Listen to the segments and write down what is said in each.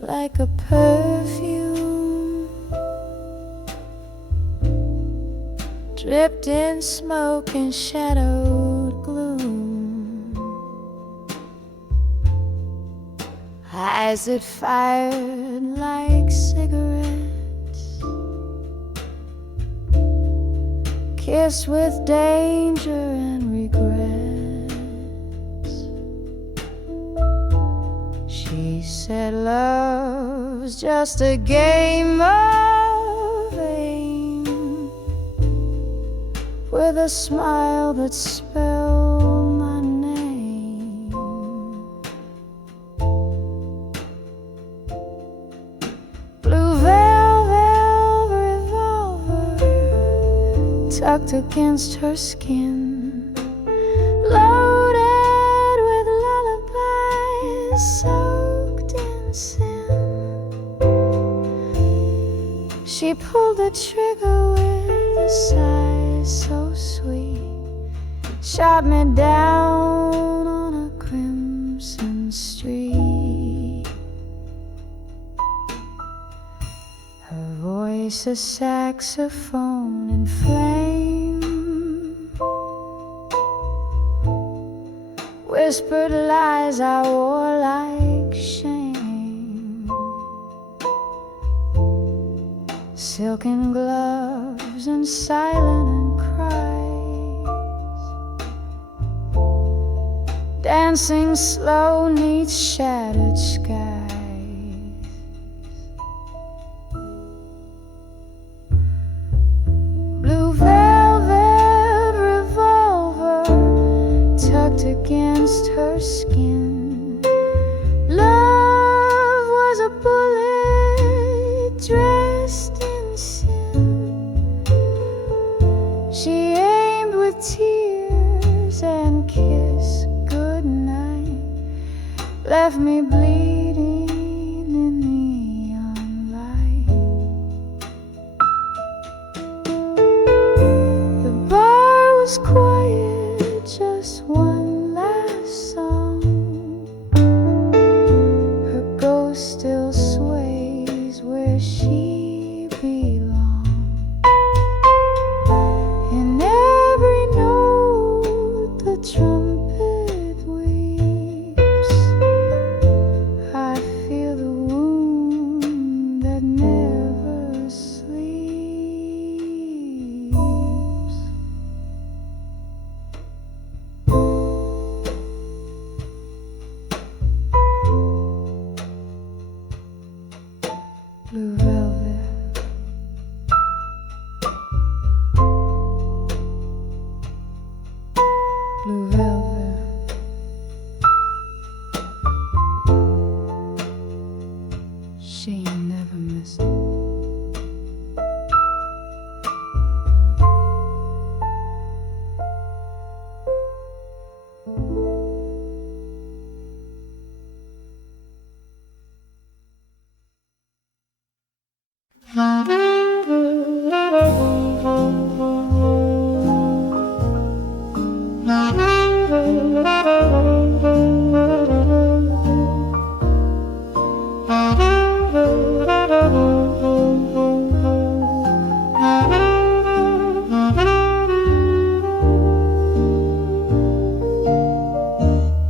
like a perfume, dripped in smoke and shadowed gloom. Eyes that fired like cigarettes, kissed with danger and regrets. She said love's just a game of aim, with a smile that spelled my name. Blue velvet revolver tucked against her skin, loaded with lullabies soaked in sin. She pulled the trigger with a sigh so sweet, shot me down on a crimson street. Her voice a saxophone in flame, whispered lies I wore like shame. Silken gloves and silent cries, dancing slow 'neath shattered skies. Blue velvet revolver tucked against her skin. Love was a bullet dressed in sin. She aimed with tears and kissed goodnight, left me bleeding in neon light. The bar was quiet, just one last song. Her ghost still sways where she belongs. In every note the trumpet weeps, I feel the wound that never sleeps. Blue velvet, blue velvet, she never missed it.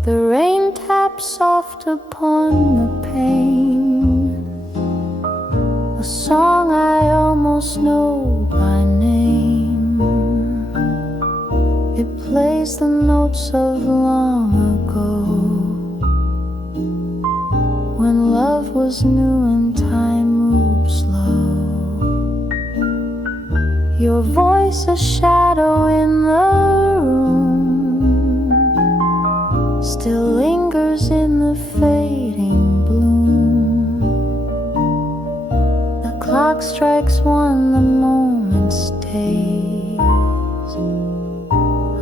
The rain taps soft upon the pane, a song I almost know by name. It plays the notes of long ago, when love was new and time moved slow. Your voice a shadow in the room, still lingers in the fading bloom. The clock strikes one, the moment stays,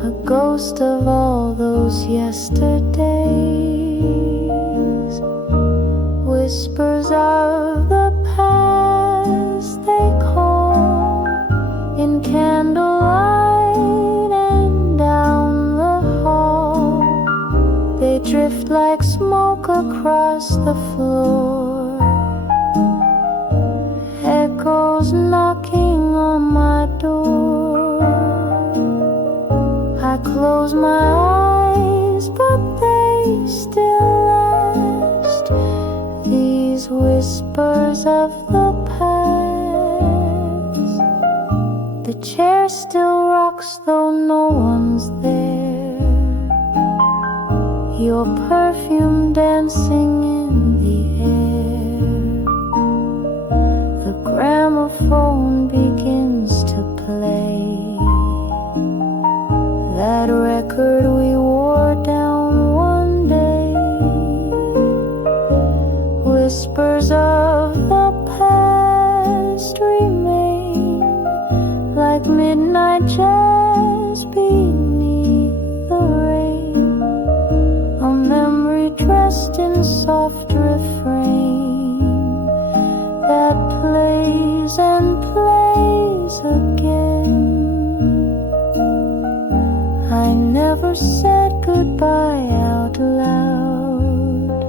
a ghost of all those yesterdays. Whispers of the past they call in candlelight, and down the hall they drift like smoke across the floor. I close my eyes, but they still last. These whispers of the past. The chair still rocks though no one's there. Your perfume dancing in the air. The gramophone begins to play that record we wore down one day. Whispers of the past remain like midnight jazz beneath the rain. A memory dressed in soft refrain that plays and plays again. I never said goodbye out loud.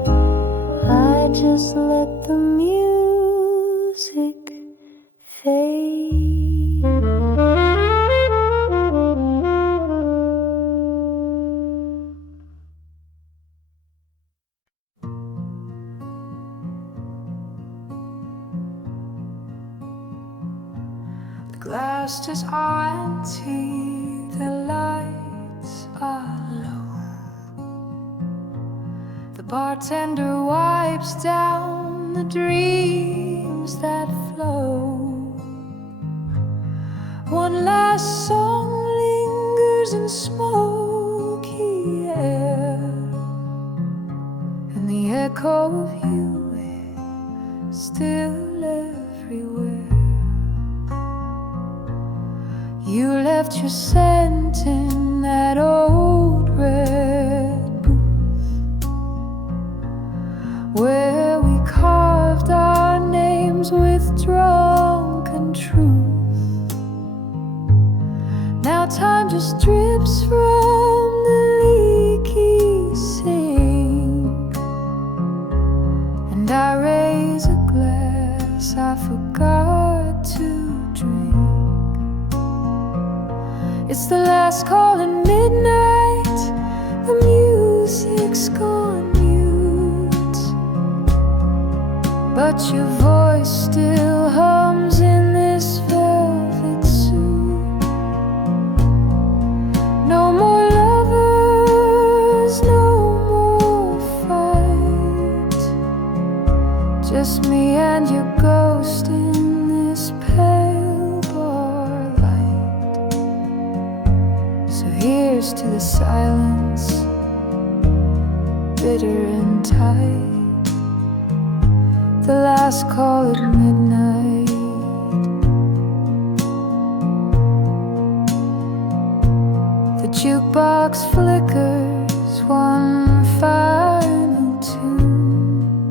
I just let the music fade. The glass is empty, the lights are low. The bartender wipes down the dreams that flow. One last song lingers in smoky air, and the echo of you is still everywhere. You left your scent in that old red booth, where we carved our names with drunken truth. Now time just drips from the leaky sink, and I raise a glass I forgot to drink. It's the last call at midnight, the music's gone mute, but your voice still hums in this velvet suit. No more lovers, no more fight, just me and your ghost in this pale bar light. So here's to the silence, bitter and tight, the last call at midnight. The jukebox flickers one final tune,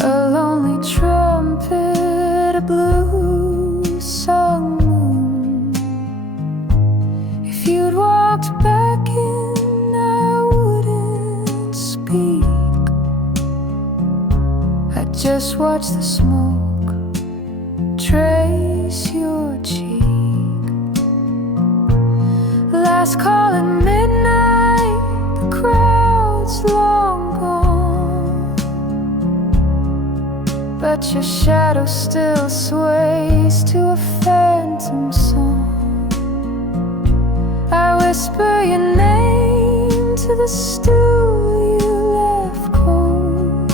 a lonely trumpet, a blue sung moon. If you'd walked back in, I wouldn't speak. I'd just watch the smoke trace your cheek. Last call at midnight, the crowd's long gone, but your shadow still sways to a phantom song. I whisper your name to the stool you left cold,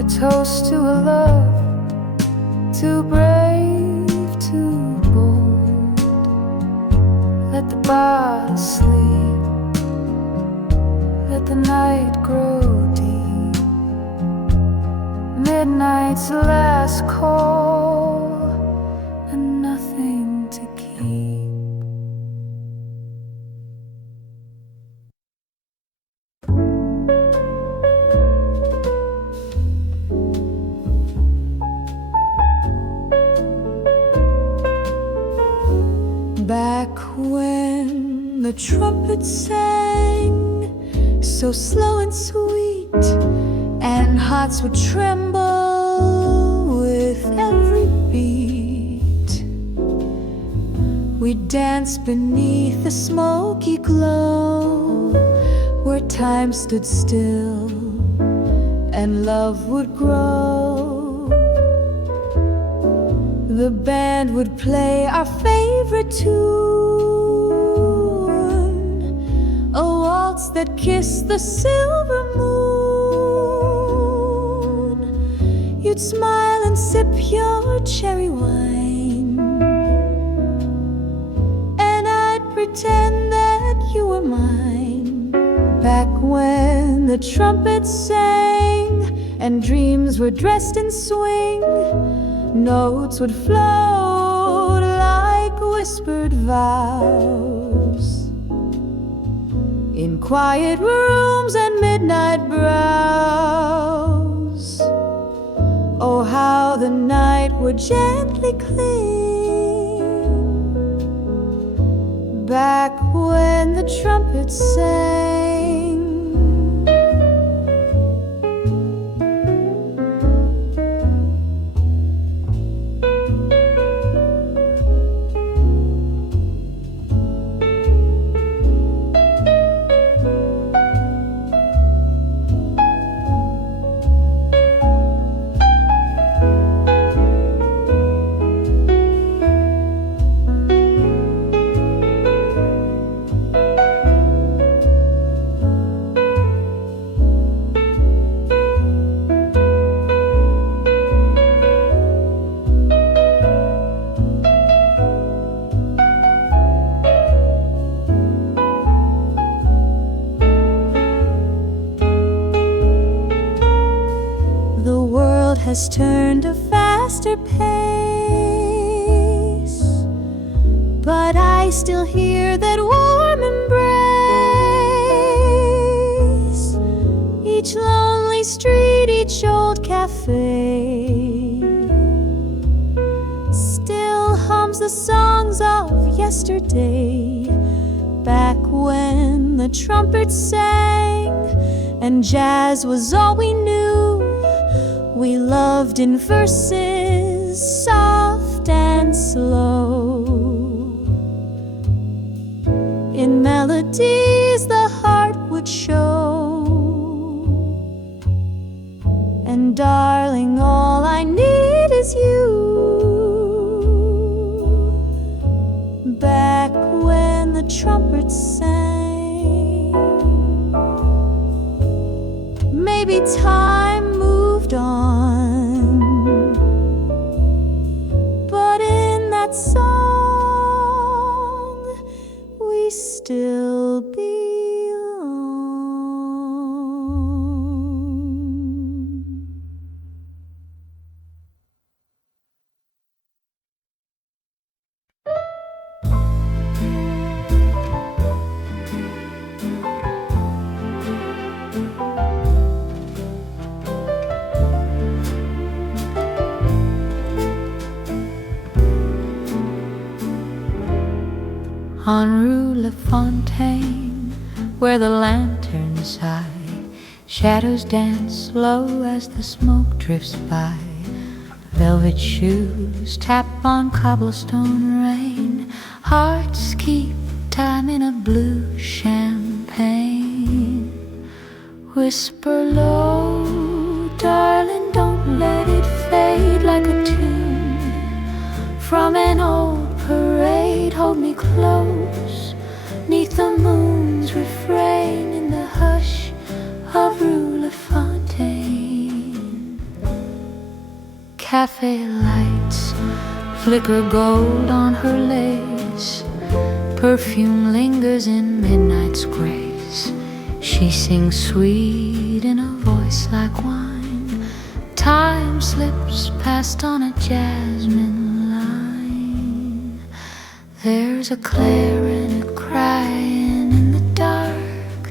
a toast to a love too brave, too bold. Let the bottle sleep, let the night grow deep. Midnight's last call and nothing to keep. Back when the trumpets sang so slow and sweet, and hearts would tremble with every beat, We danced beneath the smoky glow, where time stood still and love would grow. The band would play our favorite tune, a waltz that kissed the silver moon. You'd smile and sip your cherry wine, and I'd pretend that you were mine. Back when the trumpets sang and dreams were dressed in swing, notes would float like whispered vows in quiet rooms and midnight brows. Oh, how the night would gently cling back when the trumpets sang. Has turned a faster pace, but I still hear that warm embrace. Each lonely street, each old cafe still hums the songs of yesterday. Back when the trumpets sang and jazz was all we knew, we loved in verses soft and slow, in melodies the heart would show. And darling, all I need is you. Back when the trumpets sang, maybe time moved on, but in that song we still belong. On Rue Lafontaine, where the lanterns high, shadows dance low as the smoke drifts by. Velvet shoes tap on cobblestone rain, hearts keep time in a blue champagne. Whisper low, darling, don't let it fade like a tune from an old parade. Hold me close, 'neath the moon's refrain, in the hush of Rue Lafontaine. Café lights flicker gold on her lace, perfume lingers in midnight's grace. She sings sweet in a voice like wine, time slips past on a jasmine. There's a clarinet crying in the dark,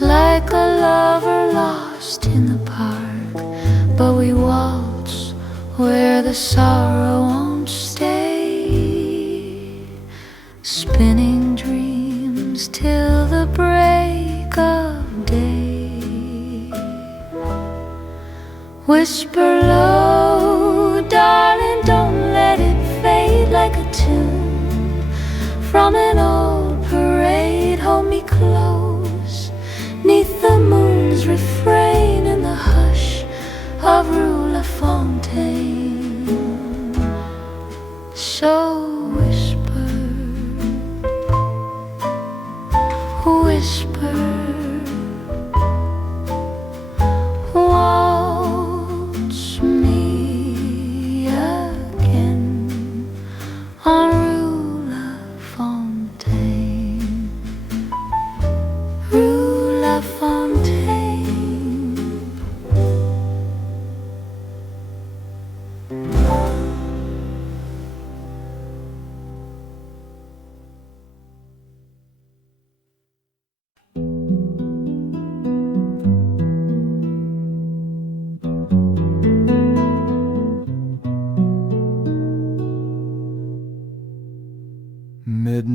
like a lover lost in the park. But we waltz where the sorrow won't stay, spinning dreams till the break of day. Whisper low, darling, don't let it fade like a tune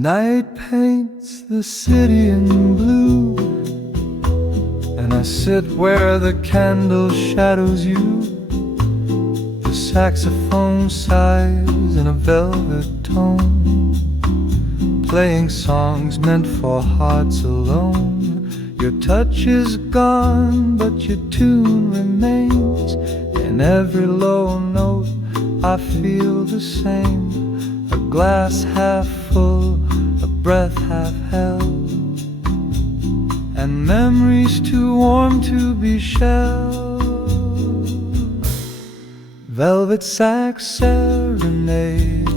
night paints the city in blue, and I sit where the candle shadows you. The saxophone sighs in a velvet tone, playing songs meant for hearts alone. Your touch is gone, but your tune remains. In every low note I feel the same. A glass half full, a breath half held, and memories too warm to be shelled. Velvet Sax Serenade,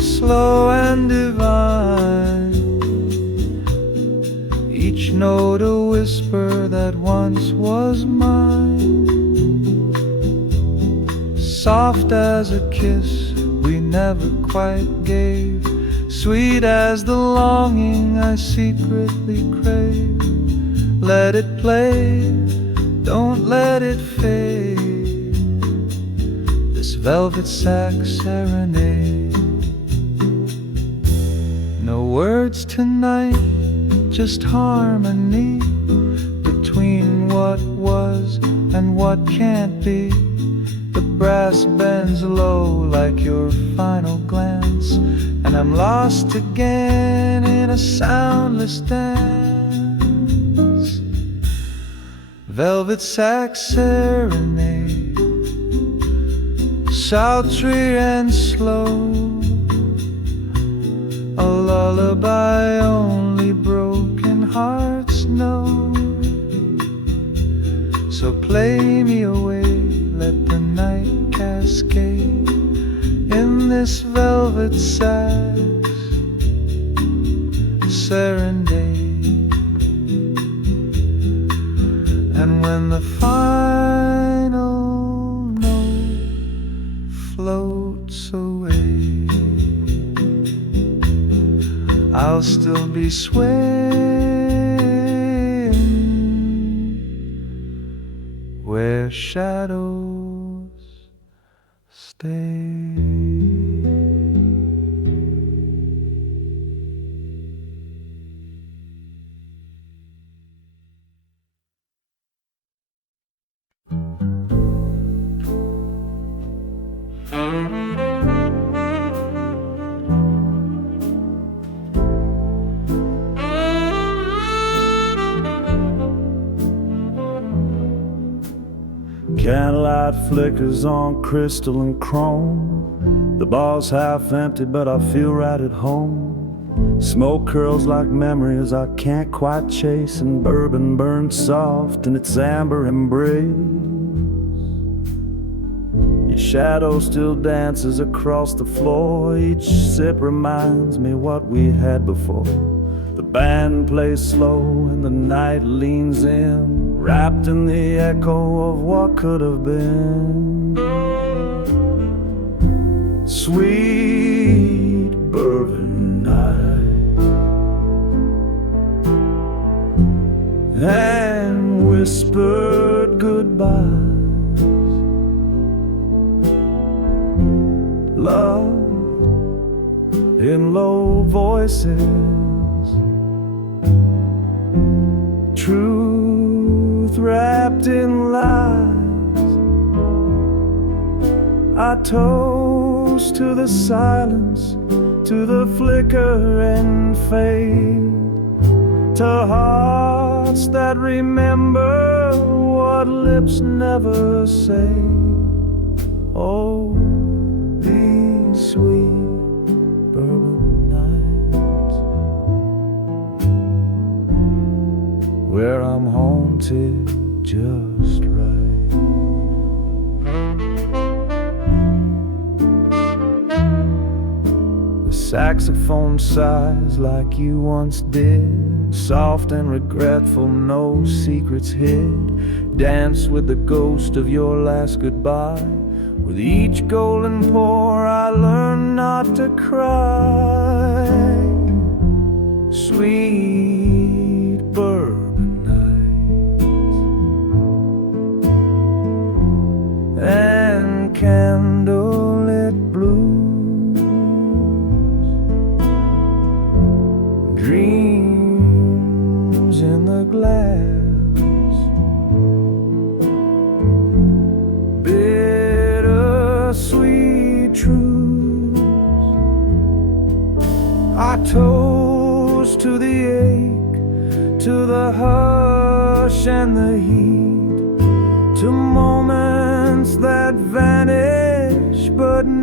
slow and divine, each note a whisper that once was mine. Soft as a kiss we never quite gave, sweet as the longing I secretly crave. Let it play, don't let it fade, this velvet sax serenade. No words tonight, just harmony between what was and what can't be. The brass bends low like your final glance, and I'm lost again in a soundless dance. Velvet Sax Serenade, sultry and slow, a lullaby only broken hearts know. So play me away, let the night cascade in this velvet sax serenade. And when the final note floats away, I'll still be swaying where shadows stay. Candlelight flickers on crystal and chrome. The bar's half empty, but I feel right at home. Smoke curls like memories I can't quite chase, and bourbon burns soft in its amber embrace. Your shadow still dances across the floor. Each sip reminds me what we had before. The band plays slow and the night leans in, wrapped in the echo of what could have been. Sweet bourbon night, and whispered goodbyes. Love in low voices, truth wrapped in lies. I toast to the silence, to the flicker and fade, to hearts that remember what lips never say. Oh, these sweet bourbon nights, where I'm haunted just right. The saxophone sighs like you once did, soft and regretful, no secrets hid. Dance with the ghost of your last goodbye. With each golden pour I learn not to cry. Sweet bourbon nights and candlelit blues,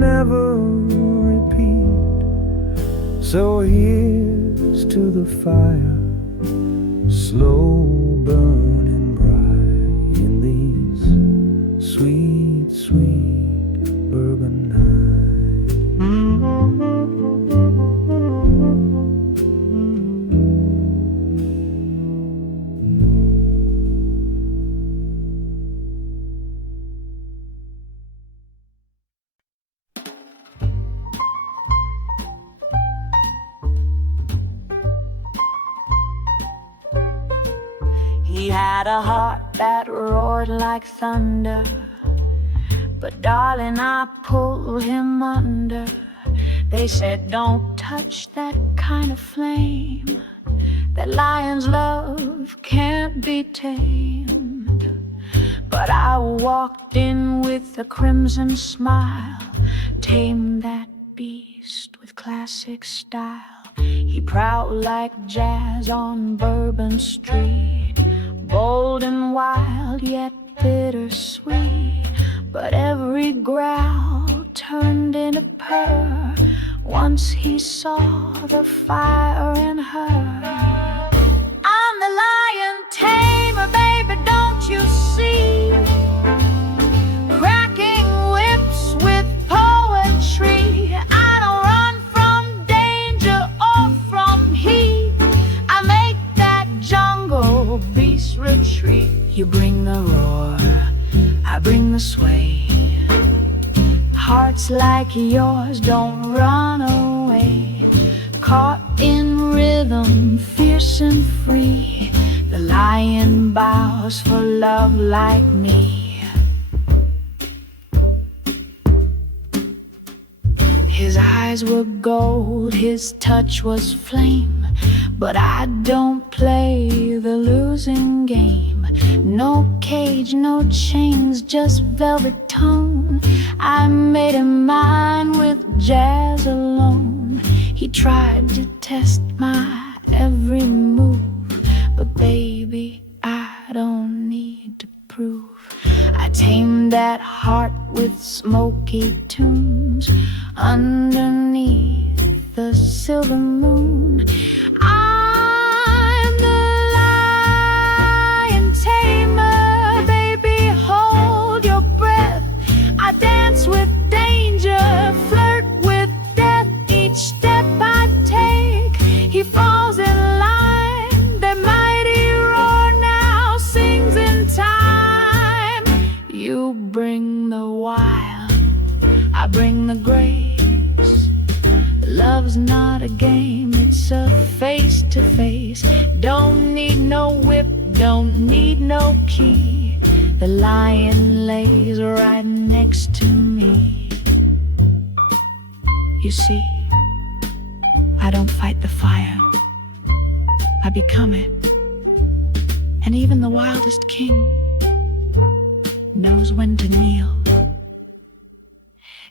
never repeat. So here's to the fire, slow burning bright in these sweet, sweet bourbon nights. He had a heart that roared like thunder, but darling, I pulled him under. They said don't touch that kind of flame, that lion's love can't be tamed. But I walked in with a crimson smile, tamed that beast with classic style. He prowled like jazz on Bourbon Street, bold and wild, yet bittersweet. But every growl turned into purr once he saw the fire in her. I'm the Lion Tamer, baby, don't you see? Cracking whips with poetry. I don't run from danger or from heat. I make that jungle beast retreat. You bring the roar, I bring the sway. Hearts like yours don't run away. Caught in rhythm, fierce and free, the lion bows for love like me. His eyes were gold, his touch was flame, but I don't play the losing game. No cage, no chains, just velvet tone. I made him mine with jazz alone. He tried to test my every move, but baby, I don't need to prove. I tamed that heart with smoky tunes underneath the silver moon. I'm the Lion Tamer, baby, hold your breath. I dance with danger, flirt with death. Each step I take, he falls in line. Their mighty roar now sings in time. You bring the wild, I bring the grace. Love's not a game, it's a face-to-face. Don't need no whip, don't need no key. The lion lays right next to me. You see, I don't fight the fire, I become it. And even the wildest king knows when to kneel.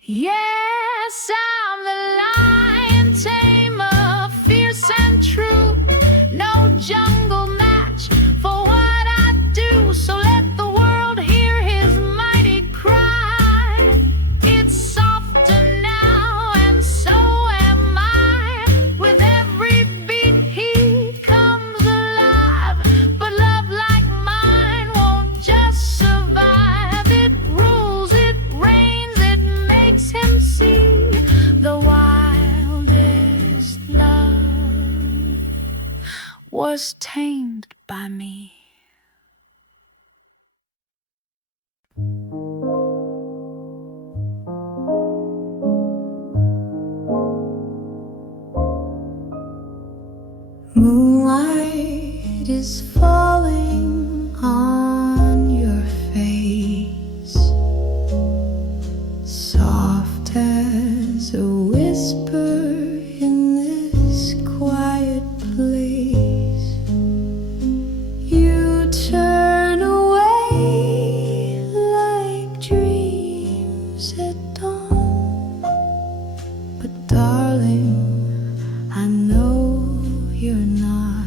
Yes, I'm the Lion Tamer, fierce and true. No jungle match for what I do. So let the world hear his mighty cry. It's softer now and so am I. With every beat he comes alive. But love like mine won't just survive. It rules, it reigns, it makes him see the wildest love was tamed by me. Moonlight is falling on your face, soft as a whisper in this quiet place. You turn away like dreams at dawn, but darling, I know you're not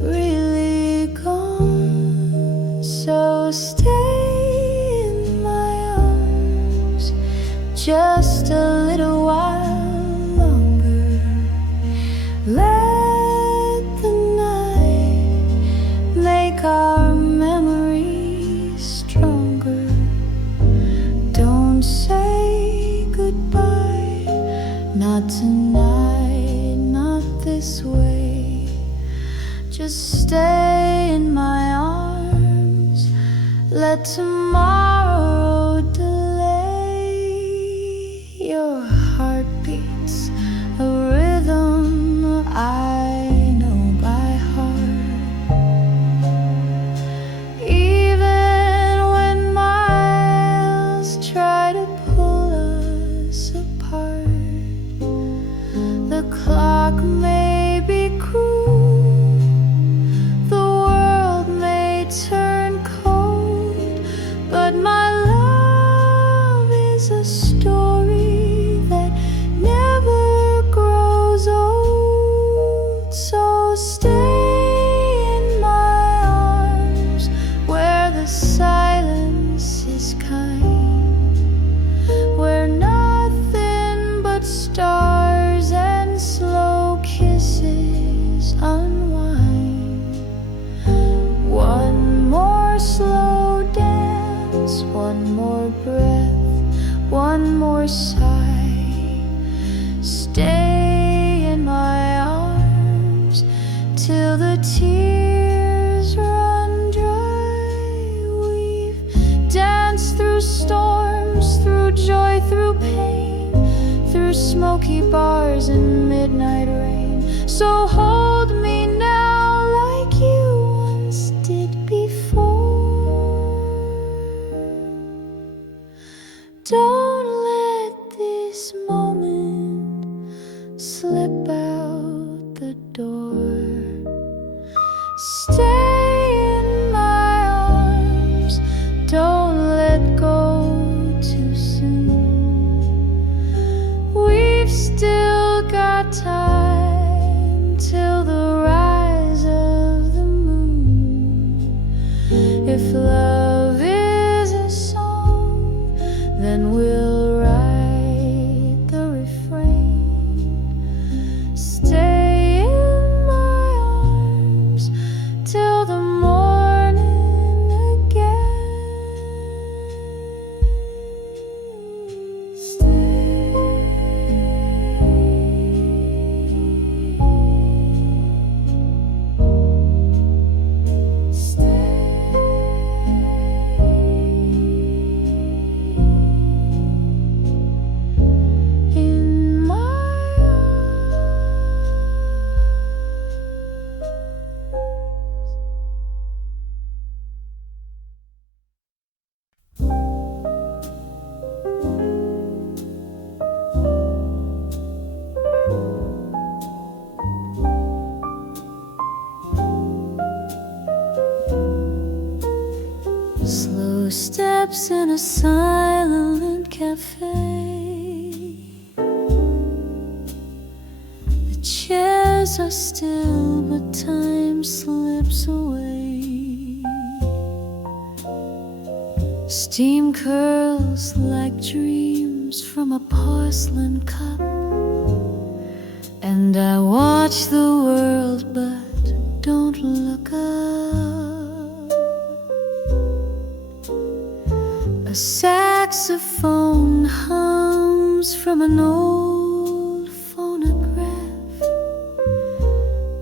really gone. So stay in my arms just a not tonight, not this way. Just stay in my arms, let tomorrow delay. Your heart beats a rhythm I know by heart. Even when miles try to pull us apart, the clock may be cruel, the world may turn cold, but my love is a story that never grows old. So stay in my arms where the silence is kind, where nothing but stars and slow kisses unwind. One more slow dance, one more breath, one more sigh. Stay in my arms till the tears run dry. We've danced through storms, through joy, through pain, through smoky bars and midnight rain. So hold me now like you once did before. Don't let this moment slip out the door. Stay in my arms, don't let go too soon. We've still got time till the rise of the moon. If love is a song, then we'll write the refrain. Stay in my arms till the morning again. Stay. In my slow steps in a silent cafe. The chairs are still, but time slips away. Steam curls like dreams from a porcelain cup, and I watch the world but don't look up. A saxophone hums from an old phonograph.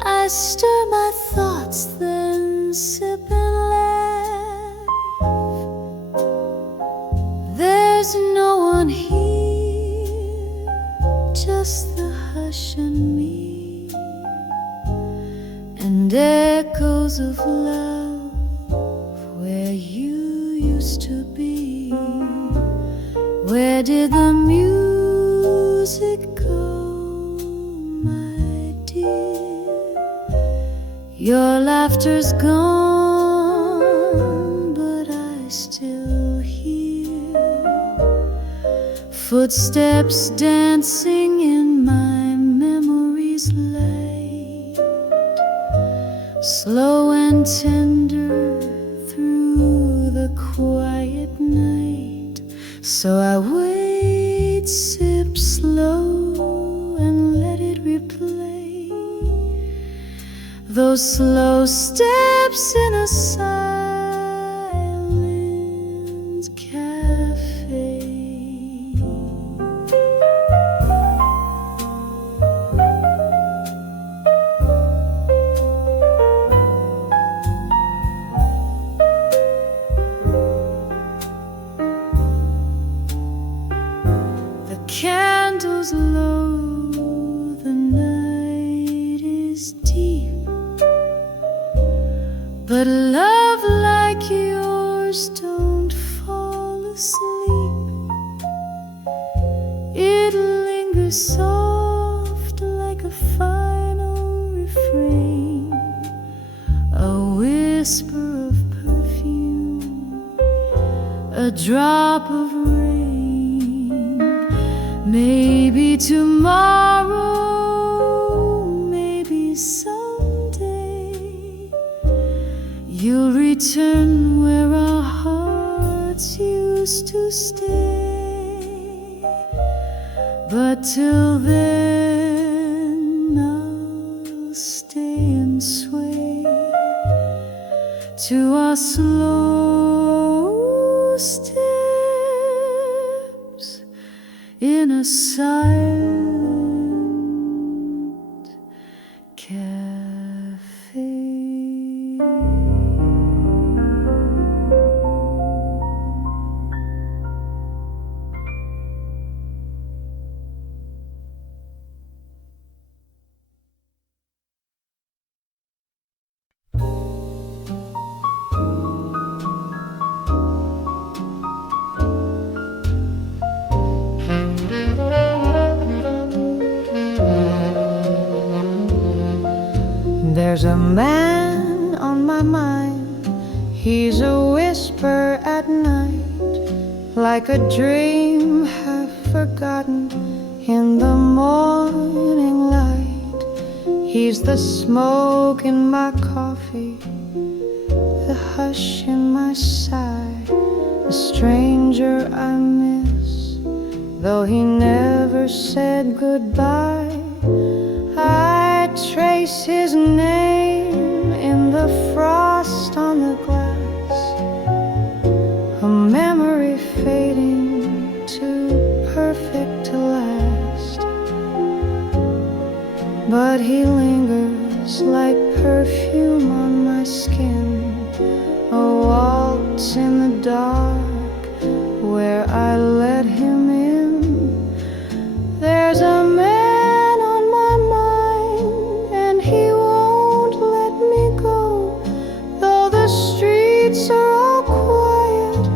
I stir my thoughts, then sip and laugh. There's no one here, just the hush and me, and echoes of love where you used to be. Where did the music go, my dear? Your laughter's gone, but I still hear footsteps dancing in my memory's light, slow and tender through the quiet night. So I wait, sip slow, and let it replay those slow steps in a silent cafe. too soft like a final refrain, a whisper of perfume, a drop of rain. Maybe tomorrow, maybe someday, you'll return where our hearts used to stay. But till then, I'll stay and sway to our slow steps in a silent cafe. There's a man on my mind, he's a whisper at night, like a dream half forgotten in the morning light. He's the smoke in my coffee, the hush in my sigh, a stranger I miss, though he never said goodbye. I trace his name in the frost on the glass, a memory fading too perfect to last. But he lingers like perfume on my skin, a waltz in the dark where I let him in. There's a man are all quiet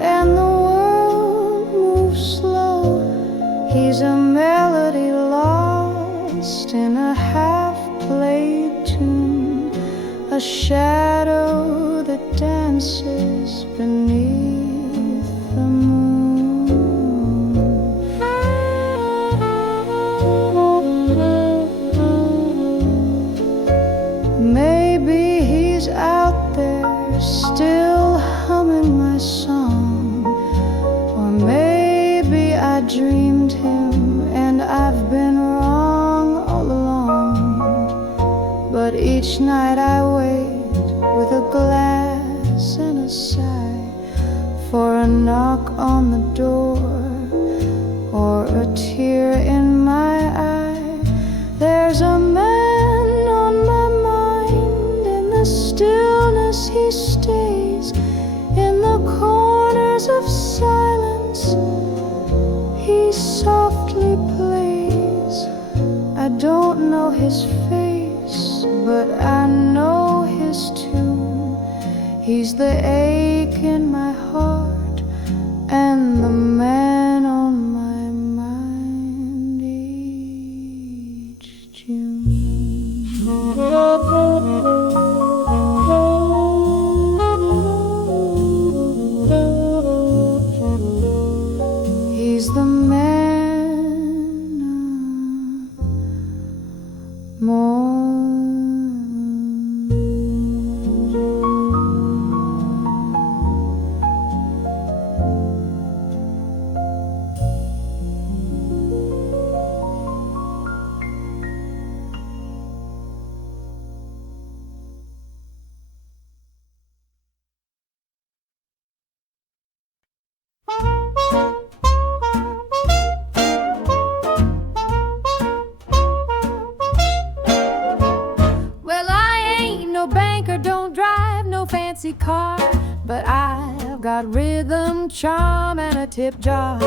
and the world moves slow. He's a melody lost in a half-played tune, a shadow that dances beneath the moon. Maybe he's out there still humming my song, or maybe I dreamed him and I've been wrong all along. But each night I wait with a glass and a sigh for a knock on the door or a tear in my eye. There's a man on my mind, in the stillness he stays, in the corners of silence he softly plays. I don't know his face, but I know his tune. He's the ache in my heart and the man on my mind each June. He's the man more. Fancy car, but I've got rhythm, charm, and a tip jar.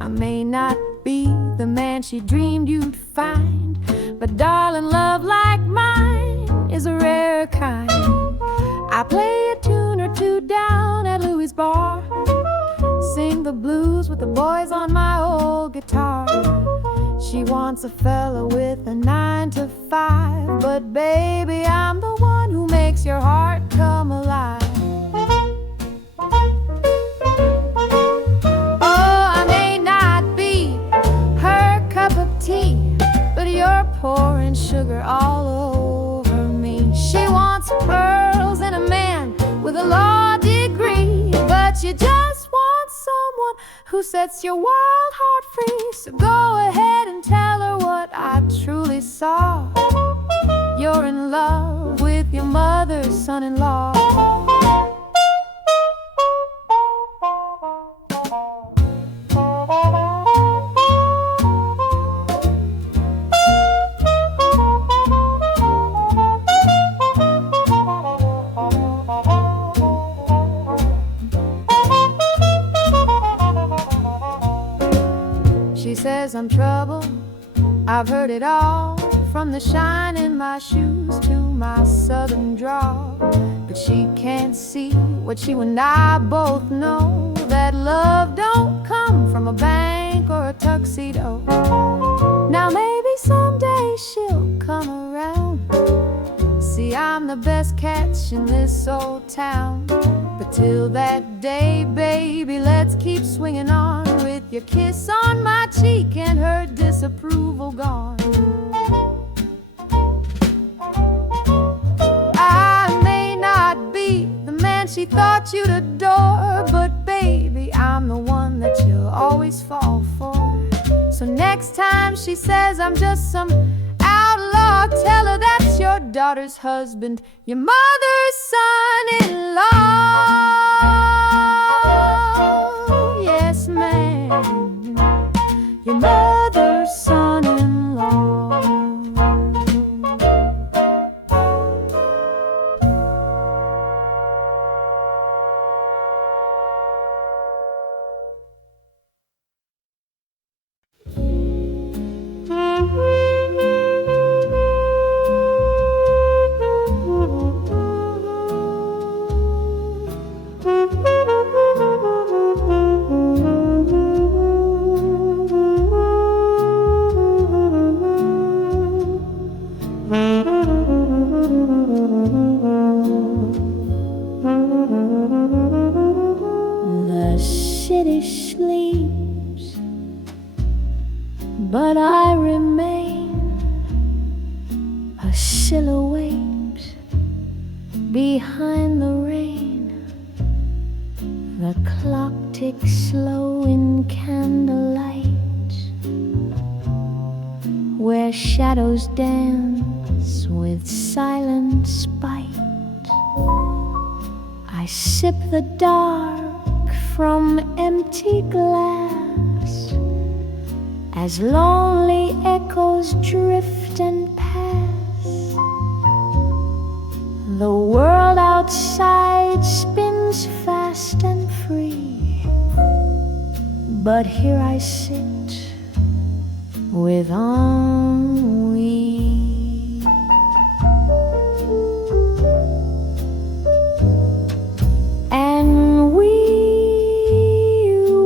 I may not be the man she dreamed you'd find, but darling, love like mine is a rare kind. I play a tune or two down at Louis' bar, sing the blues with the boys on my old guitar. She wants a fella with a 9 to 5, but baby, I'm the one who makes your heart come alive. Oh, I may not be her cup of tea, but you're pouring sugar all over me. She wants pearls and a man with a law degree, but you just want someone who sets your wild heart free. So go ahead and tell her what I truly saw. You're in love with your mother's son-in-law. She says I'm trouble, I've heard it all, from the shine in my shoes to my southern drawl. But she can't see what you and I both know, that love don't come from a bank or a tuxedo. Now maybe someday she'll come around. See, I'm the best catch in this old town. But till that day, baby, let's keep swinging on, with your kiss on my cheek and her disapproval gone. I may not be the man she thought you'd adore, but baby, I'm the one that you'll always fall for. So next time she says I'm just some outlaw, tell her that's your daughter's husband, your mother's son-in-law. Yes, ma'am, your mother's son-in-law. The city sleeps, but I remain a silhouette behind the rain. The clock ticks slow in candlelight, where shadows dance with silent spite. I sip the dark from empty glass, as lonely echoes drift and pass. The world outside spins fast and free, but here I sit with ennui. And we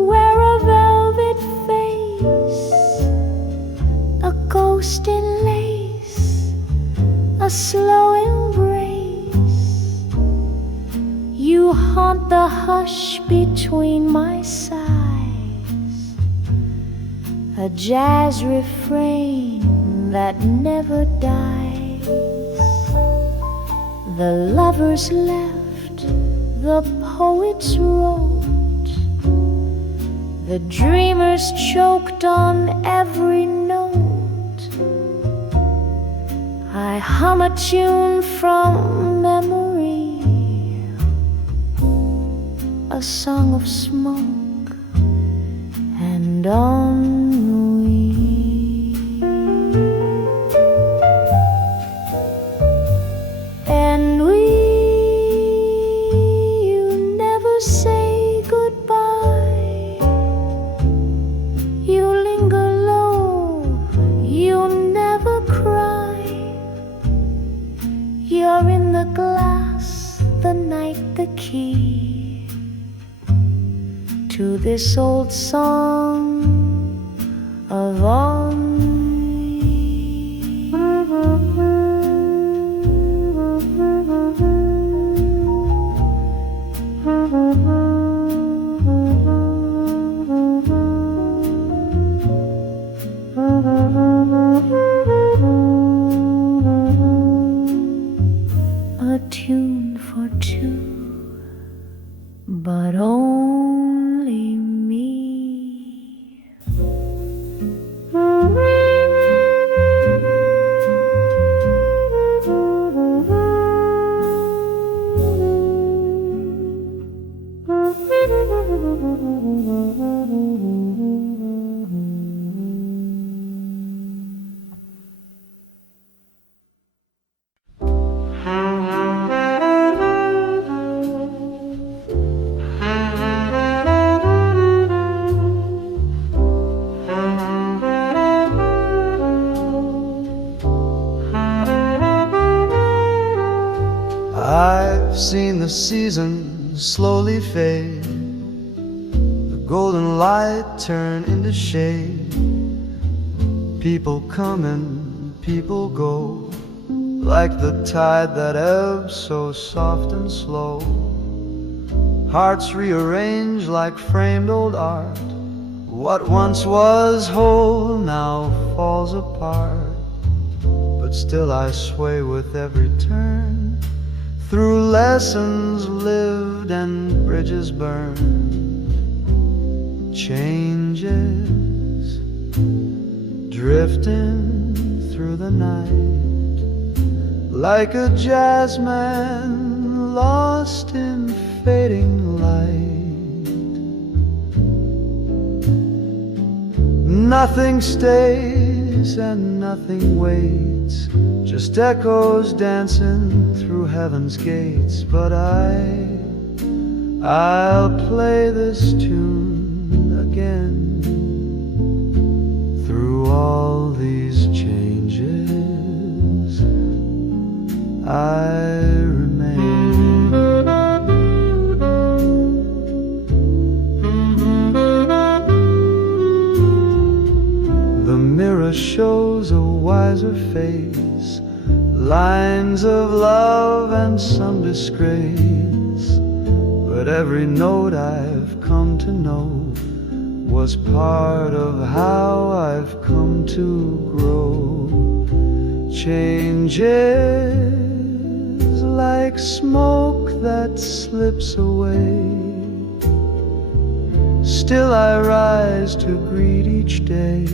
wear a velvet face, a ghost in lace, a slow embrace. You haunt the hush between my sighs, a jazz refrain that never dies. The lovers left, the poets wrote, the dreamers choked on every note. I hum a tune from memory, a song of smoke and ennui. And you never say goodbye. You linger low, you never cry. You're in the glass, the night, the key to this old song of ennui. I've seen the season slowly fade, the golden light turn into shade. People come and people go, like the tide that ebbs so soft and slow. Hearts rearrange like framed old art. What once was whole now falls apart. But still I sway with every turn, through lessons lived and bridges burned. Changes drifting through the night, like a jazzman lost in fading light. Nothing stays and nothing waits, just echoes dancing through heaven's gates. But I'll play this tune again. Through all these changes, I remain. The mirror shows a wiser face, lines of love and some disgrace. But every note I've come to know was part of how I've come to grow. Changes like smoke that slips away, still I rise to greet each day.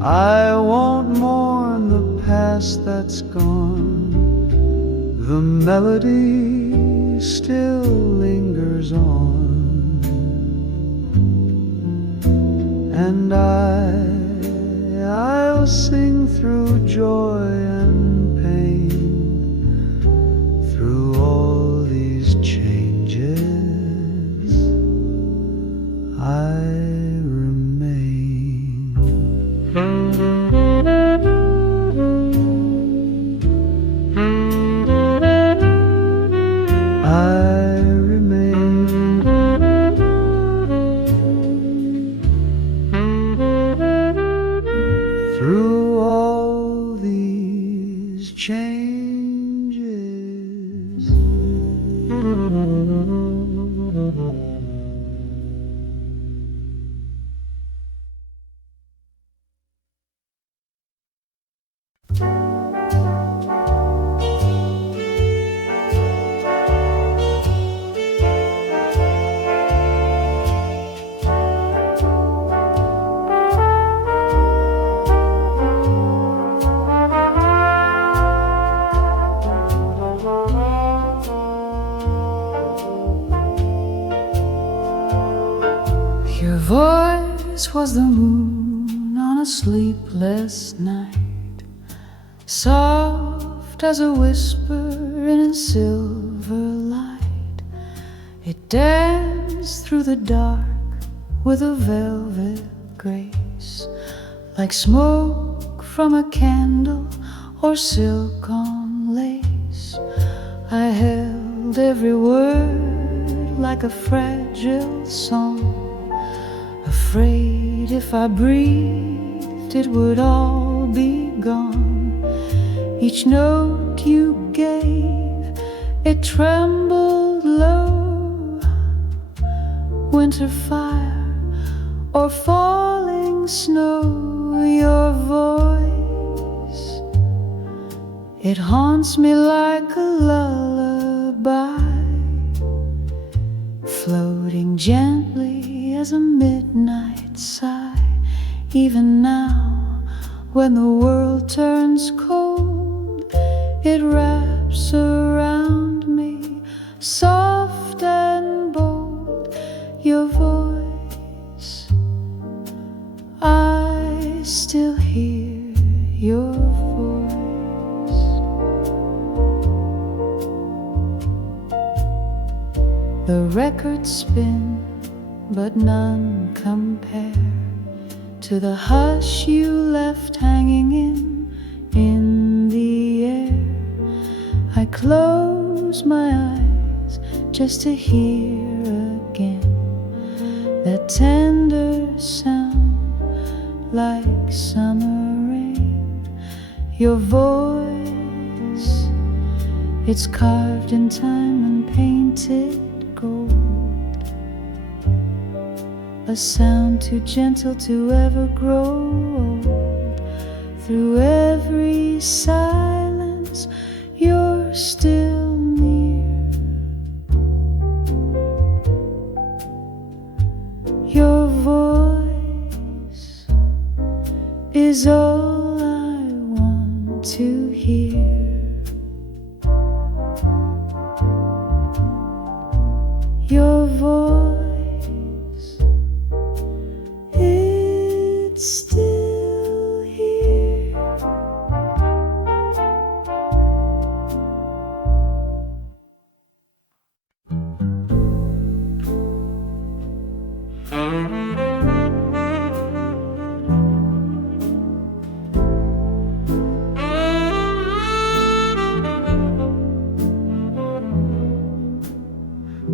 I won't mourn the past that's gone, the melody still lingers on. And I'll sing through joy and pain, through all these changes, I remain. I remain. Through all these changes. Your voice was the moon on a sleepless night, soft as a whisper in a silver light. It danced through the dark with a velvet grace, like smoke from a candle or silk on lace. I held every word like a fragile song, afraid if I breathed it would all be gone. Each note you gave, it trembled low. Winter fire or falling snow, your voice, it haunts me like a lullaby, floating gently as a midnight sigh. Even now, when the world turns cold, it wraps around me, soft and bold. your voice. I still hear your voice. The records spin, but none compare to the hush you left hanging in the air. I close my eyes just to hear again that tender sound like summer rain. Your voice, it's carved in time and painted gold, a sound too gentle to ever grow old. Through every silence, you're still near. Your voice is all I want to hear. Your voice, it's still here.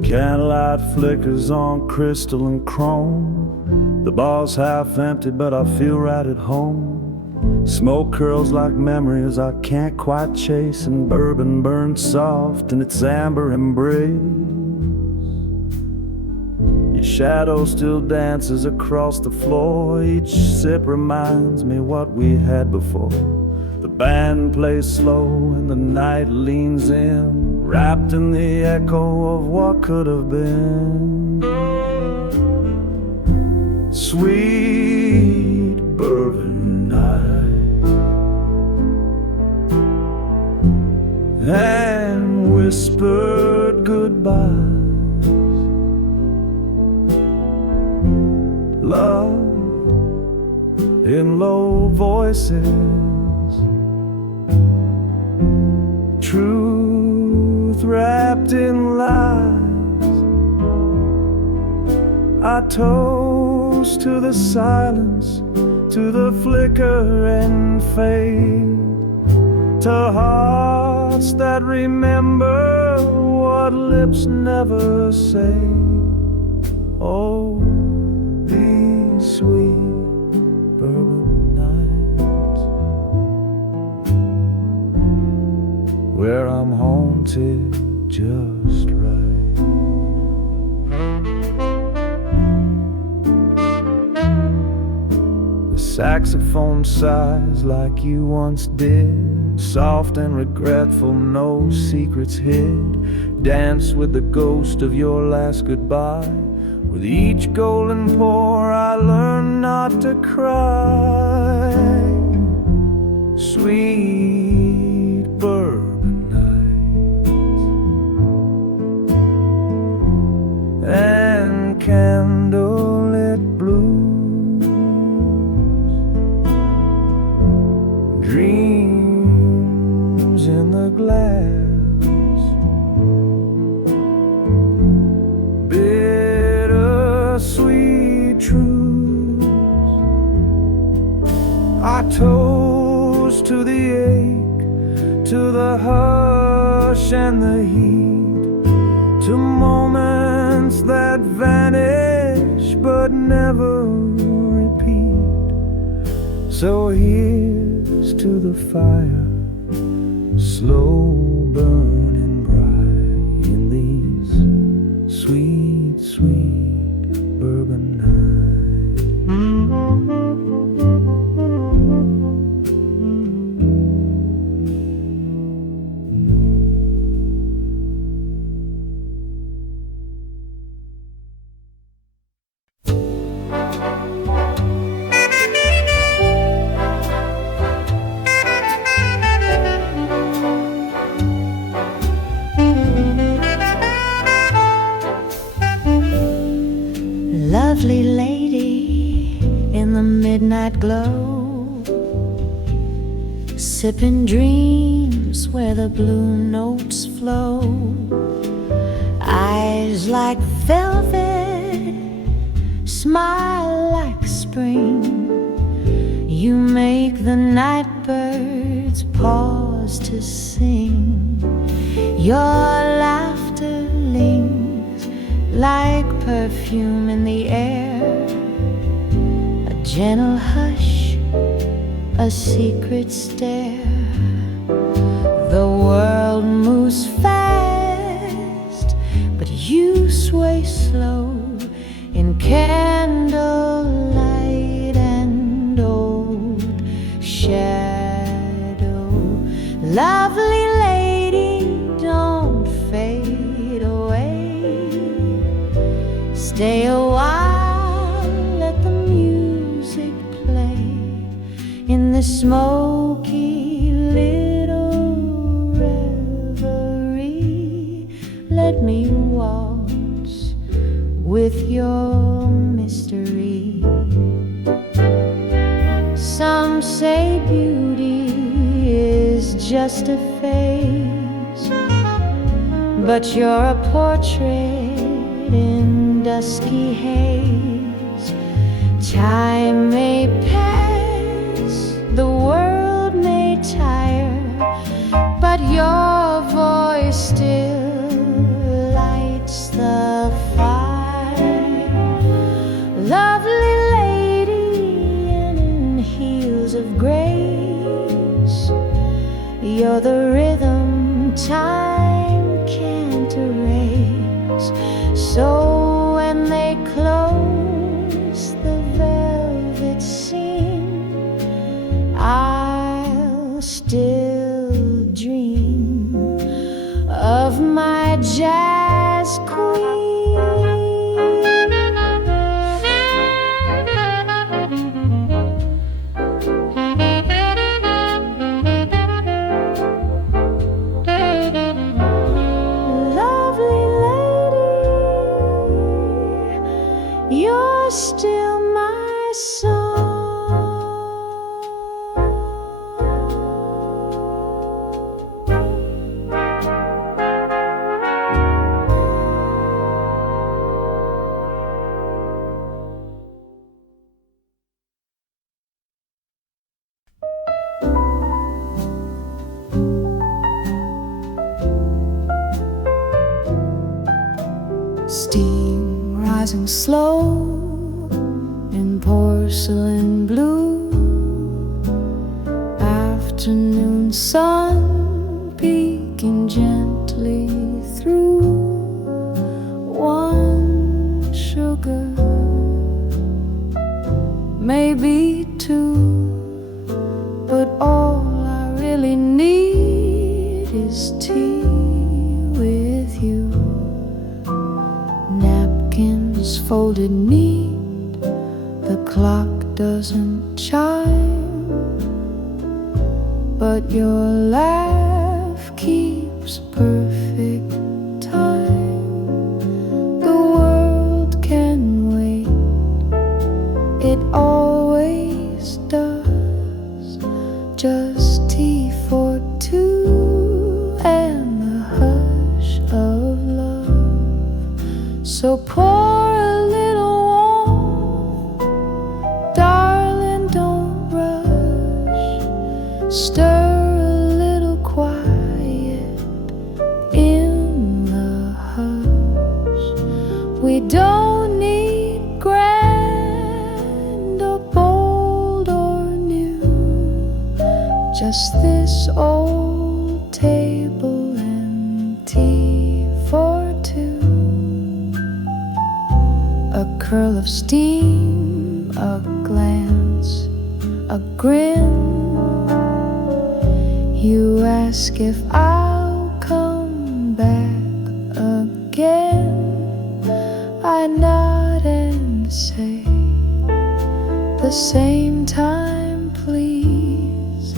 Candlelight flickers on crystal and chrome. The bar's half empty, but I feel right at home. Smoke curls like memories I can't quite chase, and bourbon burns soft in its amber embrace. Your shadow still dances across the floor. Each sip reminds me what we had before. The band plays slow and the night leans in, wrapped in the echo of what could have been. Sweet bourbon night, and whispered goodbyes. Love in low voices, truth wrapped in lies. I toast to the silence, to the flicker and fade, to hearts that remember what lips never say. Oh, these sweet bourbon nights, where I'm haunted just right. The saxophone sighs like you once did, soft and regretful, no secrets hid. Dance with the ghost of your last goodbye. With each golden pour I learn not to cry. Sweet bourbon nights and candlelit blues, dreams in the glass, sweet truths. I toast to the ache, to the hush and the heat, to moments that vanish but never repeat. So here's to the fire, slow burning bright in these sweet, sweet bourbon night. Lovely lady in the midnight glow, sipping dreams where the blue notes flow. Eyes like velvet, smile like spring. You make the night birds pause to sing. Your laughter lingers like perfume in the air. A gentle hush, a secret stare. The world moves fast, but you sway slow in candlelight and old shadow. Lovely lady, don't fade away. Stay a while, let the music play in the smoky little reverie. Let me waltz with your mystery. Some say beauty is just a phase, but you're a portrait in dusky haze. Time may pass, the world may tire, but your voice still lights the fire. Lovely lady in heels of grace, you're the rhythm time can't erase. So when they close the velvet scene, I'll still dream of my jazz queen. You're still my song. Steam rising slow in porcelain blue, afternoon sun peeking gently through. One sugar, maybe two, but all I really need is tea with you. Napkins folded neat, the clock doesn't chime, but your laugh keeps perfect time. The world can wait, it always does. Just tea for two and the hush of love. So pour a little warm, darling, don't rush. Stir a little quiet in the hush. We don't need grand or bold or new, just this old table and tea for two. A curl of steam, a glance, a grin. You ask if I'll come back again. I nod and say, the same time please,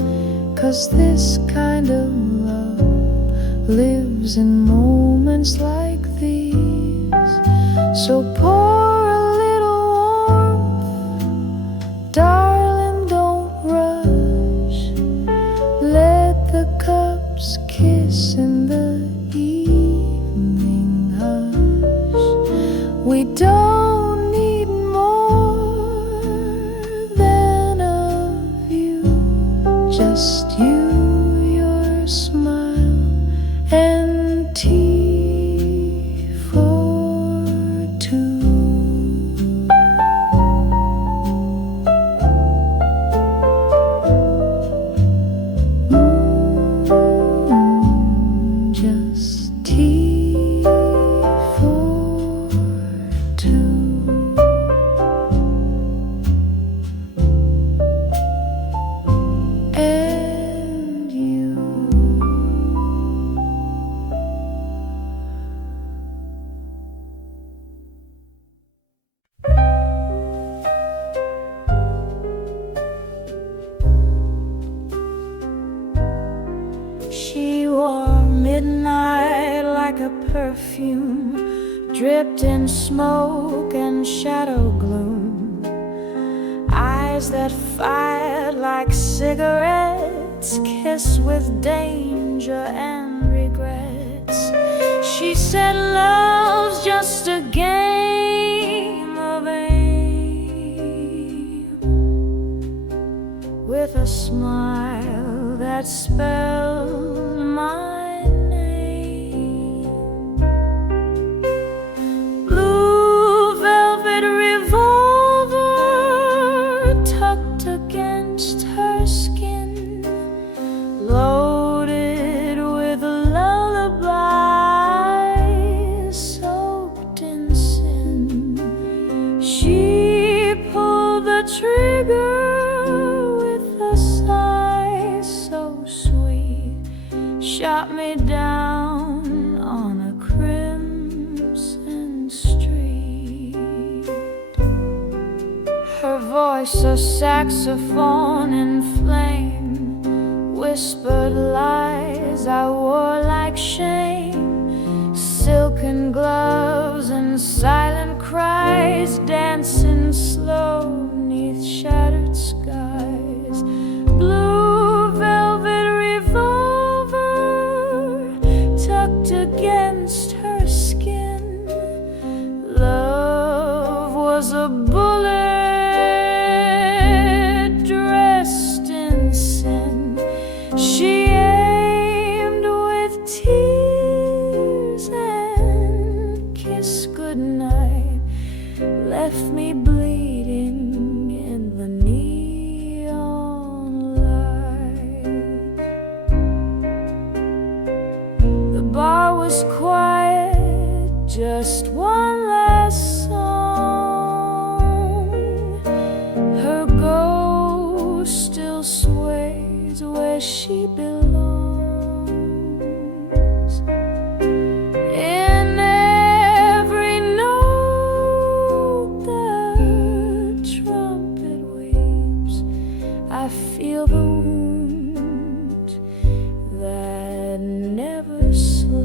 'cause this kind of love lives in moments like these. So pour a little perfume dripped in smoke and shadow gloom. Eyes that fired like cigarettes, kiss with danger and regrets. She said love's just a game of aim, with a smile that spelled my name. Blue velvet revolver tucked against her skin, loaded with lullabies soaked in sin. She pulled the trigger with a sigh so sweet, shot me down on a crimson street. Her voice a saxophone in flame, whispered lies I wore like shame. Silken gloves and silent cries, dancing slow 'neath shattered skies. Blue velvet revolver tucked against her skin. Love was a bullet dressed in sin. She aimed with tears and kissed goodnight, left me bleeding in the neon light. The bar was quiet, just one last song. Her ghost still sways where she belongs. In every note the trumpet weeps, I feel the wound that never sleeps.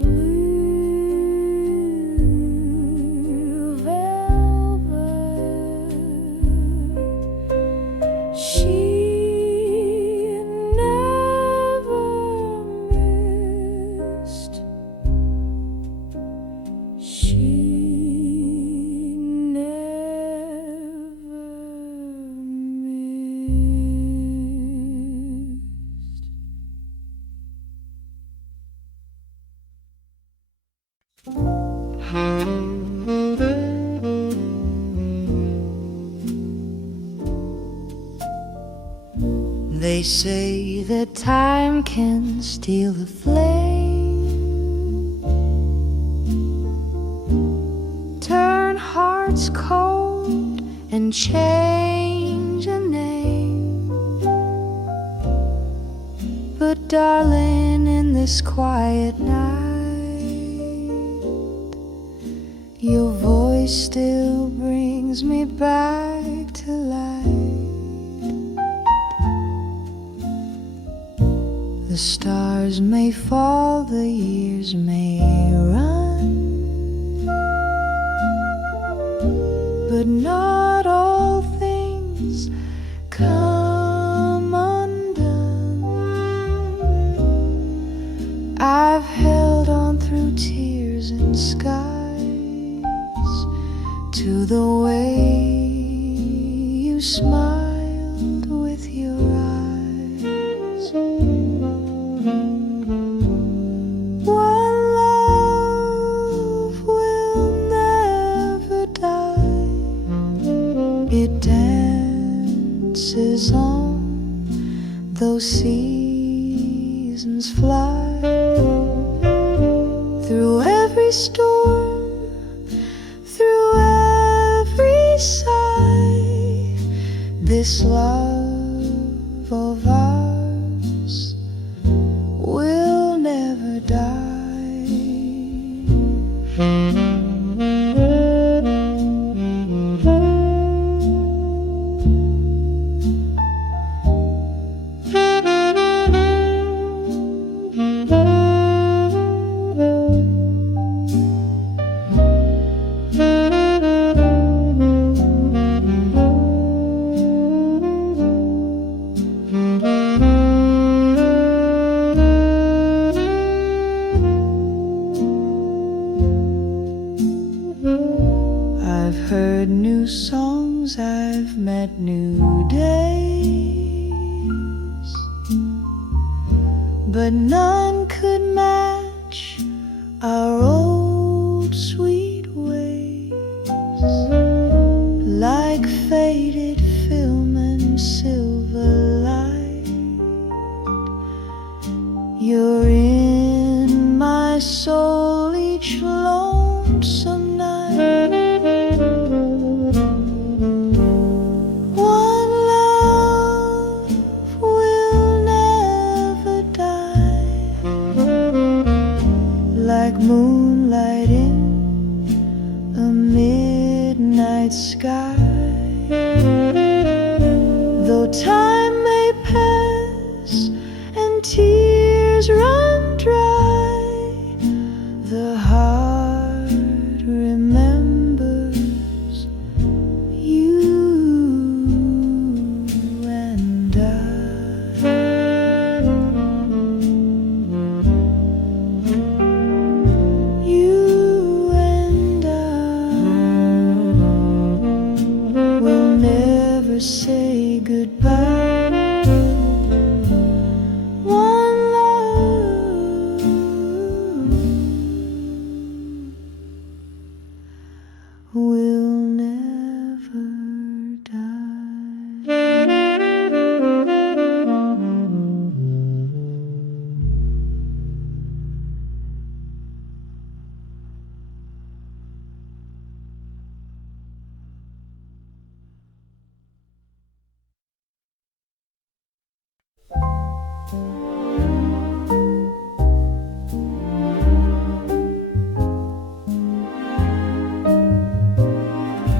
Blue velvet, she never missed. She never missed. They say that time can steal the flame, turn hearts cold and change a name. But darling, in this quiet night, your voice still brings me back to life. The stars may fall, the years may run, but not all things come undone. I've held on through tears and skies to the way you smiled with your eyes. One love will never die. It dances on, though seasons fly. Through every storm, through every sigh, this love of ours will never die. but none could match our old sweet ways. Like faded film and silver light, you're in my soul each lonesome night. One love will never die, like moonlight in a midnight sky. Though time may pass and tears run dry, the heart remembers you and I. You and I will never say goodbye. One love will never die.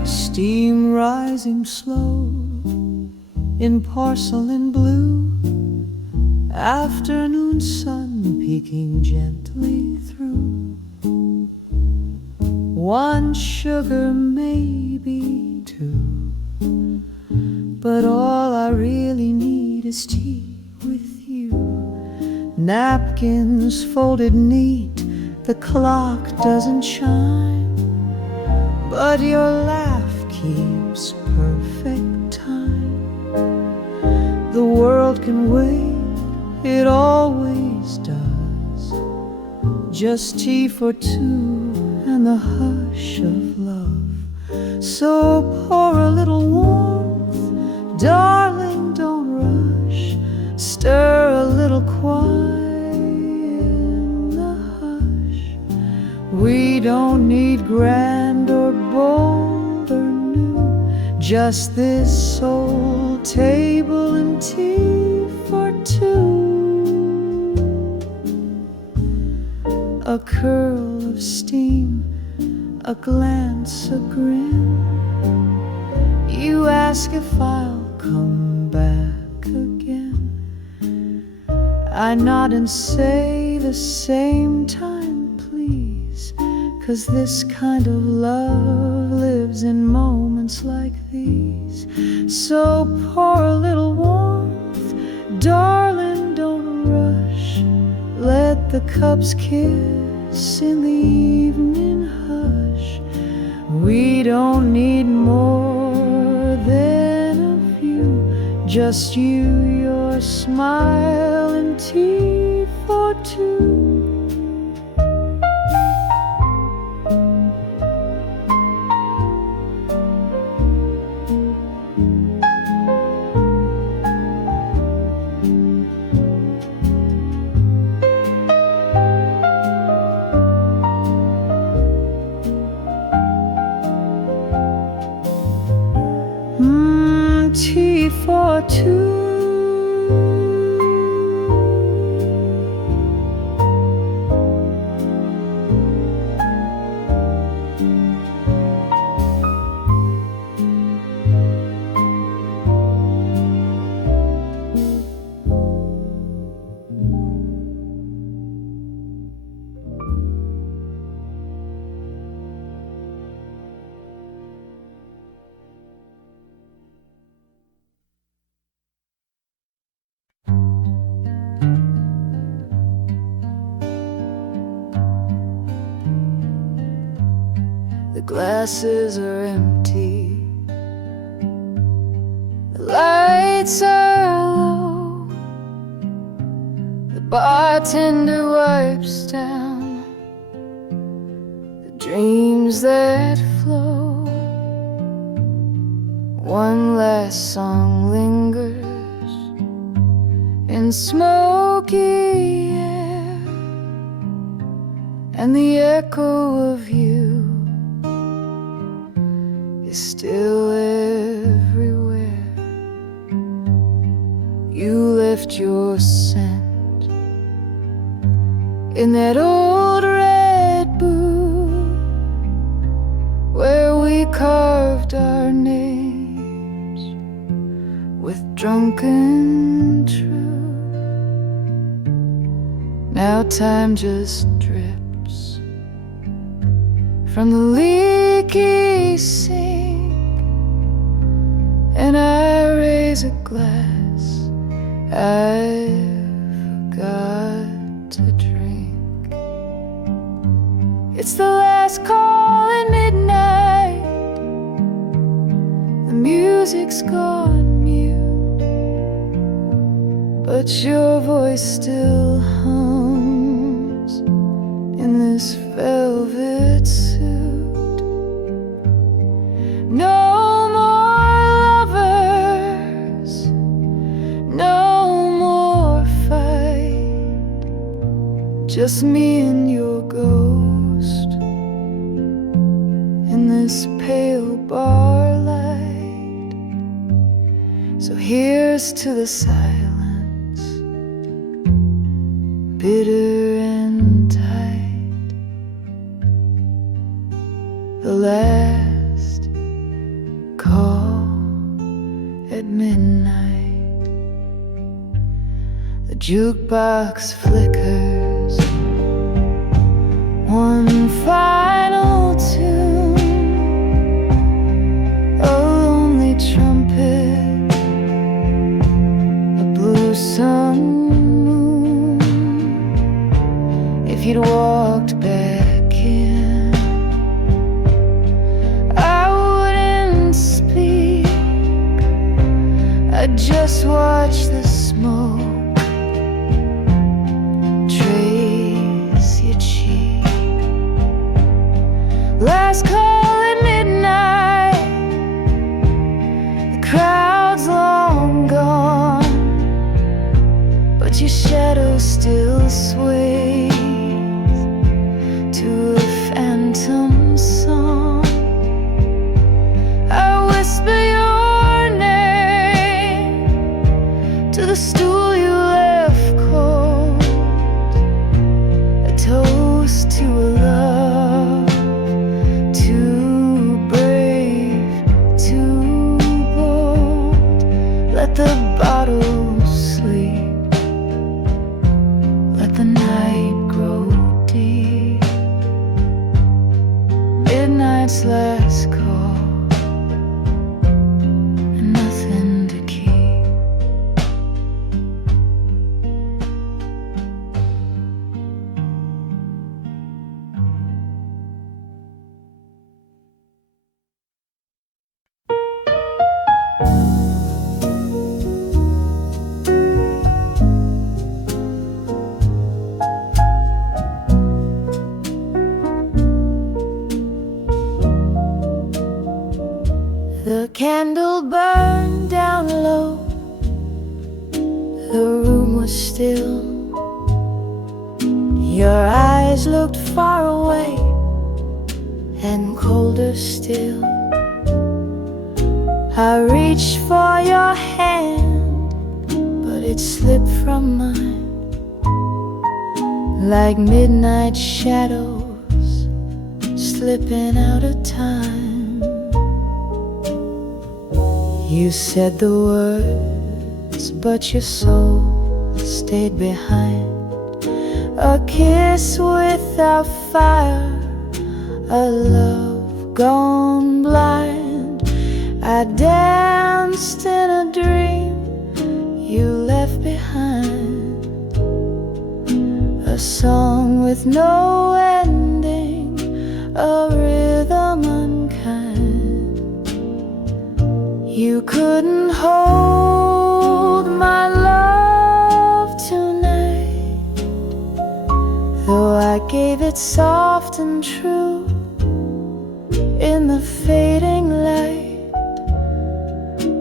Steam rising slow in porcelain blue, afternoon sun peeking gently through. One sugar, maybe two, but all I really need is tea with you. Napkins folded neat, the clock doesn't chime, but your laugh keeps perfect time. The world can wait, it always does. Just tea for two and the hush of love. So pour a little warmth, darling, don't rush. Stir a little quiet in the hush. We don't need grand or bold or new, just this old table and tea for two. A curl of steam, a glance, a grin. You ask if I'll come back again. I nod and say the same time, please, 'cause this kind of love lives in moments like these. So pour a little warmth, darling, don't rush. Let the cups kiss in the evening hush. We don't need more than a few, just you, your smile, and tea for two. Tea for two. The glasses are empty, the lights are low, the bartender wipes down the dreams that flow. One last song lingers in smoky air, and the echo of you is still everywhere. You left your scent in that old red booth where we carved our names with drunken truth. Now time just drips from the leaky sink, and I raise a glass I forgot to drink. It's the last call at midnight. The music's gone mute, but your voice still hums in this velvet suit. No more lovers, no more fight, just me and your ghost in this pale bar light. So here's to the silence, bitter and tight, the last call at midnight. The jukebox flickers one final tune, a lonely trumpet, a blue sun moon. If you'd walked back in, I wouldn't speak. I'd just watch the smoke trace your cheek. Last call at midnight, the crowd's long gone, but your shadow still sways to a phantom song. I whisper your name to the stool you left cold, a toast to a love too brave, too bold. Let the bottle sleep, let the night grow deep. Midnight's last call, and nothing to keep. The candle burned down low, the room was still. Your eyes looked far away and colder still. I reached for your hand, but it slipped from mine like midnight shadows slipping out of time. You said the words, but your soul stayed behind. A kiss without fire, a love gone blind. I danced in a dream you left behind, a song with no ending, a rhythm unkind. You couldn't hold my love tonight. that's soft and true in the fading light.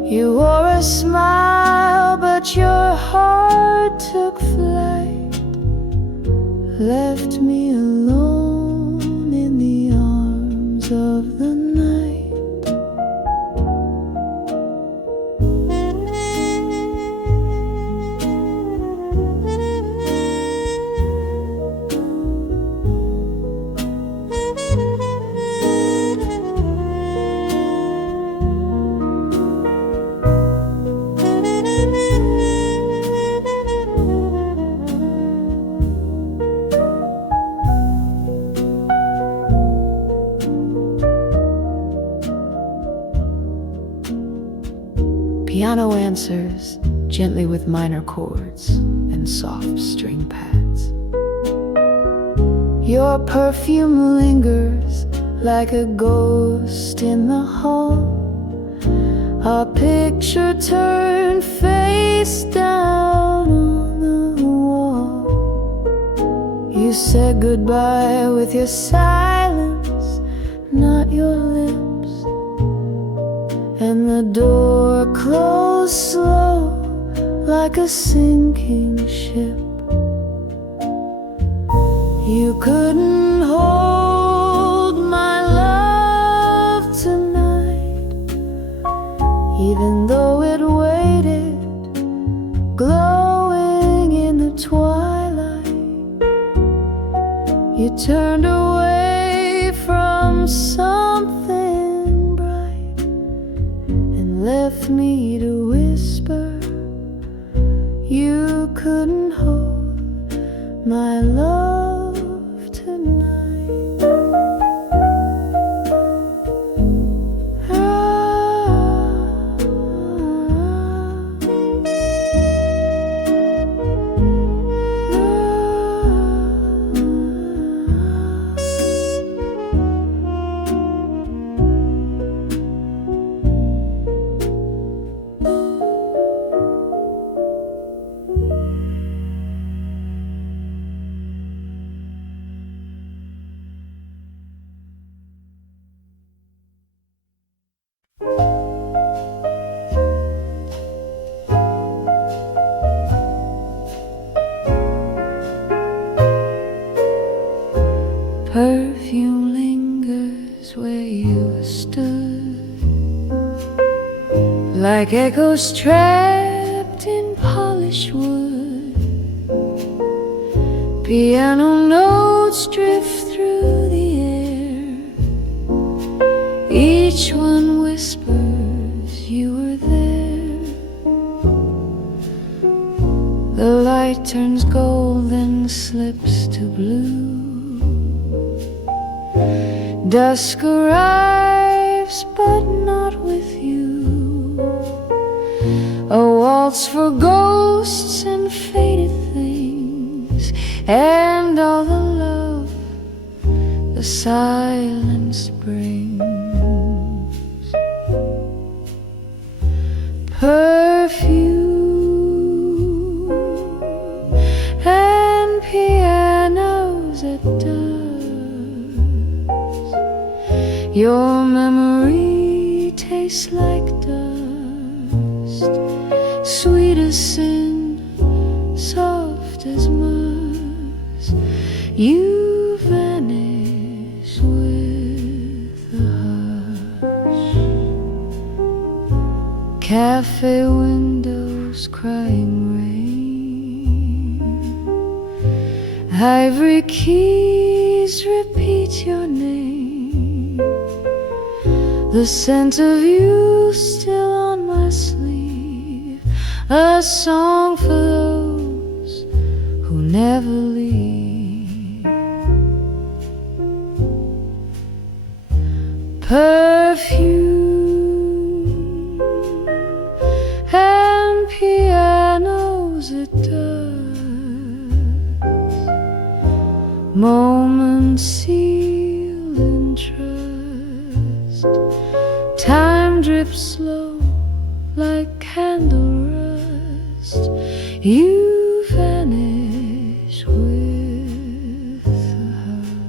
You wore a smile, but your heart took flight, left me alone in the arms of the night. Piano answers gently with minor chords and soft string pads. Your perfume lingers like a ghost in the hall. Our picture turned face down on the wall. You said goodbye with your silence, not your lips. And the door closed slow like a sinking ship. You couldn't hold my love tonight, even though it waited, glowing in the twilight. You turned away from something bright and left me to whisper. You couldn't hold my love tonight. Perfume lingers where you stood, like echoes trapped in polished wood. Piano notes drift through the air, each one whispers you were there. The light turns gold and slips to blue. Dusk arrives, but not with you. A waltz for ghosts and faded things, and all the love the silence brings. Perfume and pianos at dusk. Your memory tastes like dust, sweet as sin, soft as musk. You vanish with a hush. Café windows crying rain, ivory keys repeat your name. The scent of you still on my sleeve, a song for those who never leave. Perfume and pianos at dusk, moments sealed in trust. Time drips slow like candle rust. You vanish with a hush.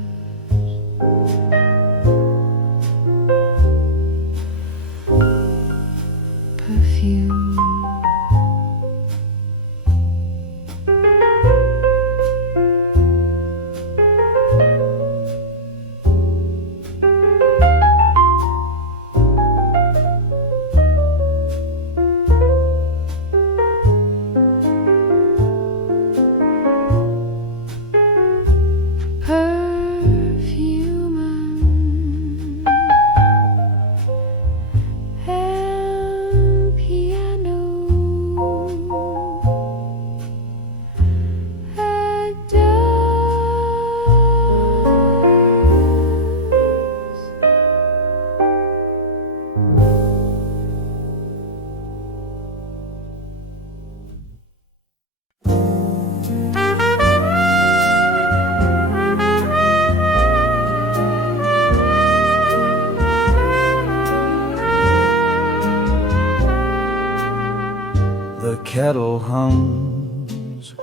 kettle hums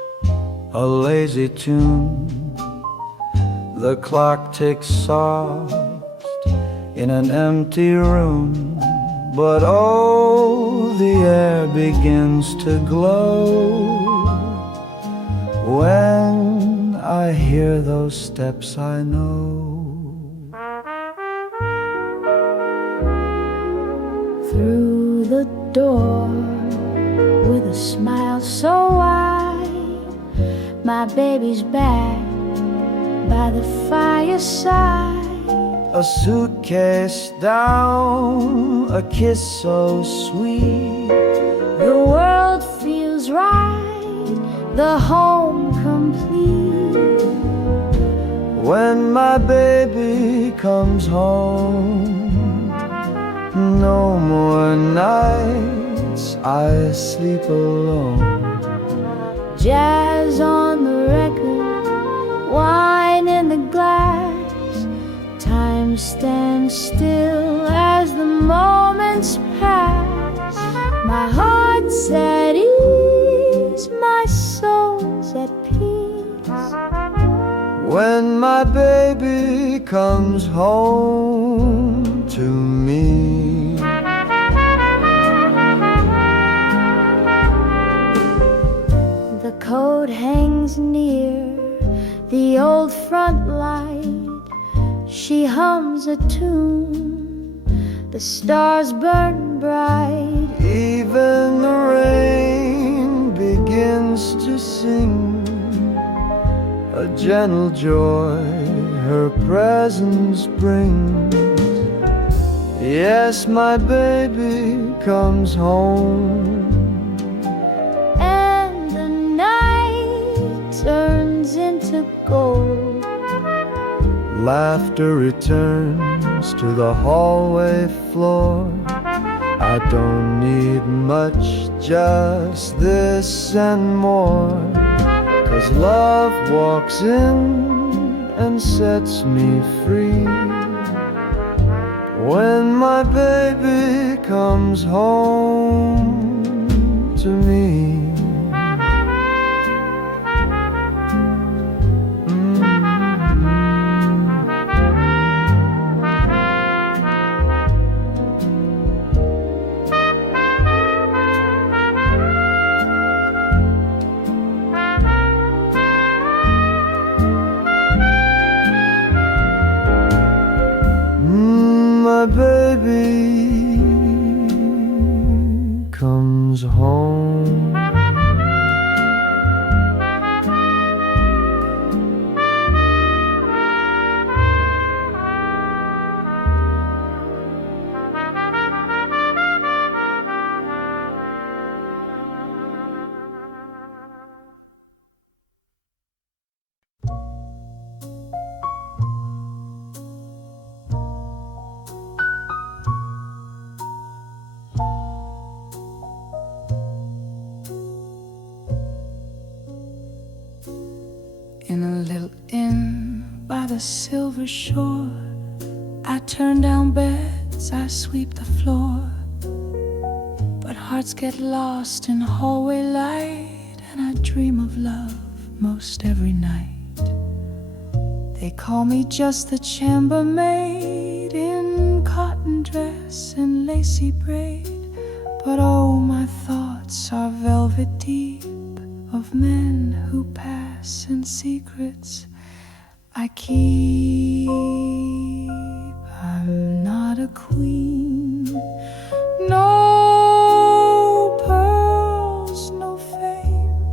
a lazy tune. The clock ticks soft in an empty room, but oh, the air begins to glow when I hear those steps I know. Through the door, with a smile so wide, my baby's back by the fireside. A suitcase down, a kiss so sweet. The world feels right, the home complete. When my baby comes home, no more nights I sleep alone. Jazz on the record, wine in the glass. Time stands still as the moments pass. My heart's at ease, my soul's at peace. When my baby comes home to me. The coat hangs near the old front light. She hums a tune, the stars burn bright. Even the rain begins to sing, a gentle joy her presence brings. Yes, my baby comes home, and the night turns into gold. Laughter returns to the hallway floor. I don't need much, just this and more. 'Cause love walks in and sets me free. When my baby comes home to me. My baby comes home. In a little inn by the silver shore, I turn down beds, I sweep the floor. But hearts get lost in hallway light, and I dream of love most every night. They call me just the chambermaid, in cotton dress and lacy braid. But oh, my thoughts are velvet deep, of men who pass and secrets I keep. I'm not a queen, no pearls, no fame,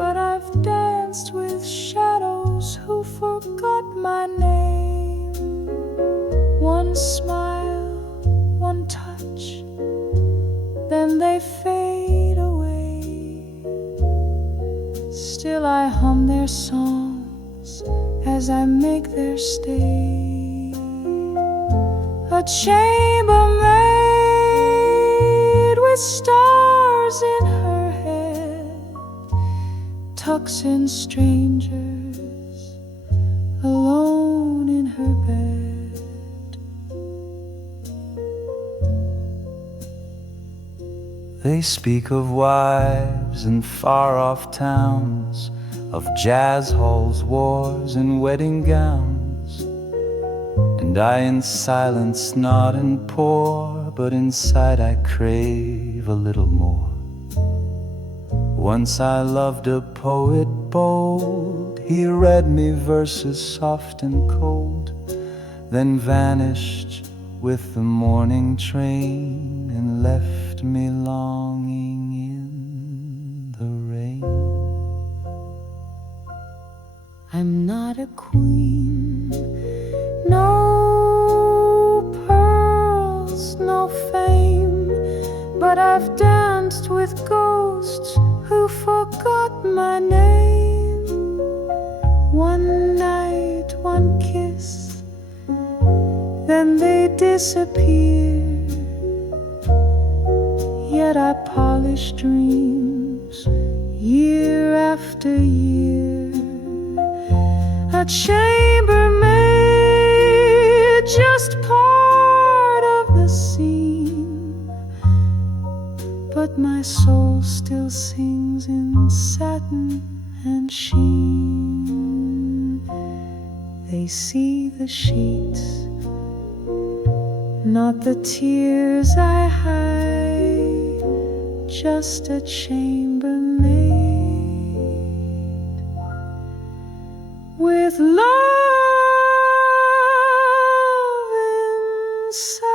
but I've danced with shadows who forgot my name. One smile, one touch, then they fade away. Still I hum their songs as I make their stay. A chambermaid with stars in her head tucks in strangers alone in her bed. They speak of wives in far-off towns, of jazz halls, wars, and wedding gowns. And I in silence nod and pour, but inside I crave a little more. Once I loved a poet bold, he read me verses soft and cold, then vanished with the morning train and left me longing in the rain. I'm not a queen, no pearls, no fame, but I've danced with ghosts who forgot my name. One night, one kiss, then they disappear. Yet I polish dreams year after year. A chambermaid, just part of the scene, but my soul still sings in satin and sheen. They see the sheets, not the tears I hide, just a chambermaid with love inside.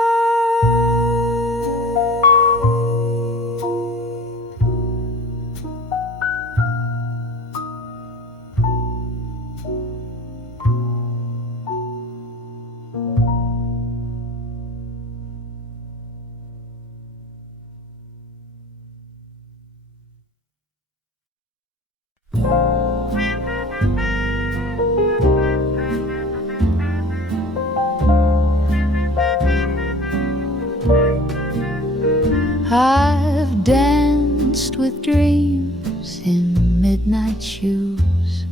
I've danced with dreams in midnight shoes.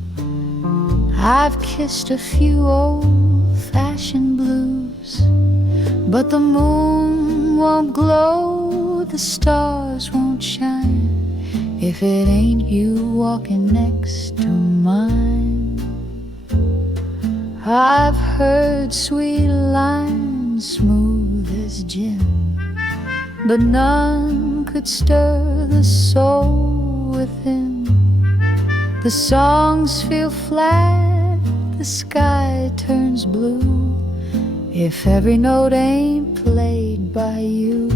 I've kissed a few old-fashioned blues, but the moon won't glow, the stars won't shine, if it ain't you walking next to mine. I've heard sweet lines smooth as gin, but none could stir the soul within. The songs feel flat, the sky turns blue, if every note ain't played by you.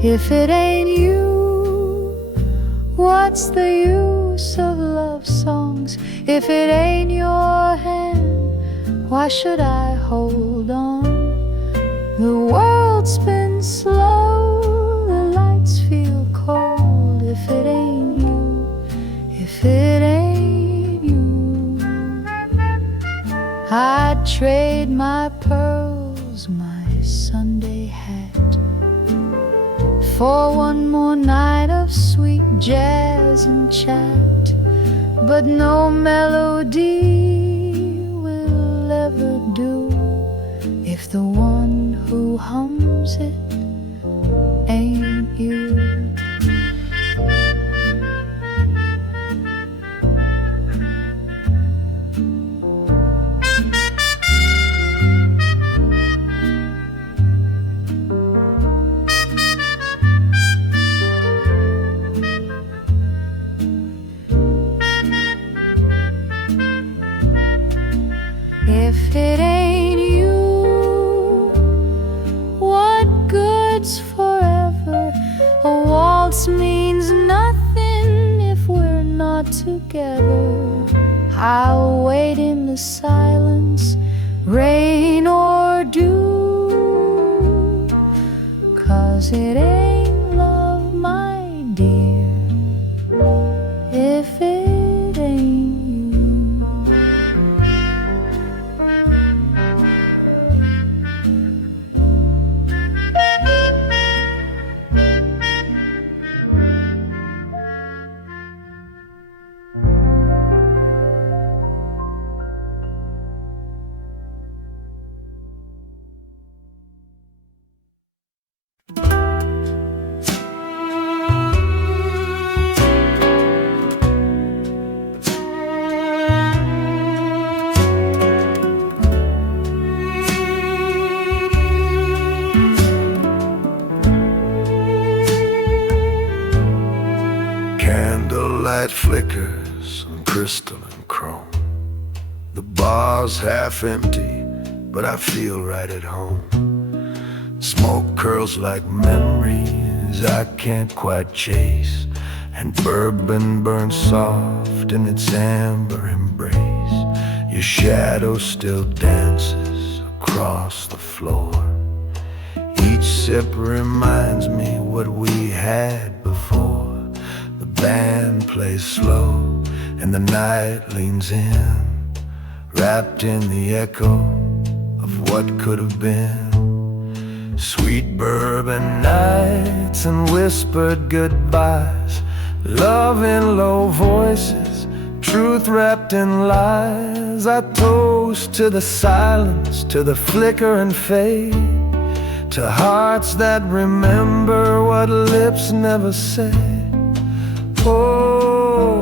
If it ain't you, what's the use of love songs? If it ain't your hand, why should I hold on? The world spins slow, the lights feel cold. If it ain't you, if it ain't you, I'd trade my pearls, my Sunday hat, for one more night of sweet jazz and chat. But no melody will ever do if the one who hums it ain't you. If it ain't you, what good's forever? A waltz means nothing if we're not together. I'll wait in the silence, rain or dew, 'cause it ain't love, my dear, if it ain't you. Candlelight flickers on crystal and chrome. The bar's half empty, but I feel right at home. Smoke curls like memories I can't quite chase, and bourbon burns soft in its amber embrace. Your shadow still dances across the floor. Each sip reminds me what we had before. The band plays slow and the night leans in, wrapped in the echo of what could have been. Sweet bourbon nights and whispered goodbyes, love in low voices, truth wrapped in lies. I toast to the silence, to the flicker and fade, to hearts that remember what lips never said. Oh,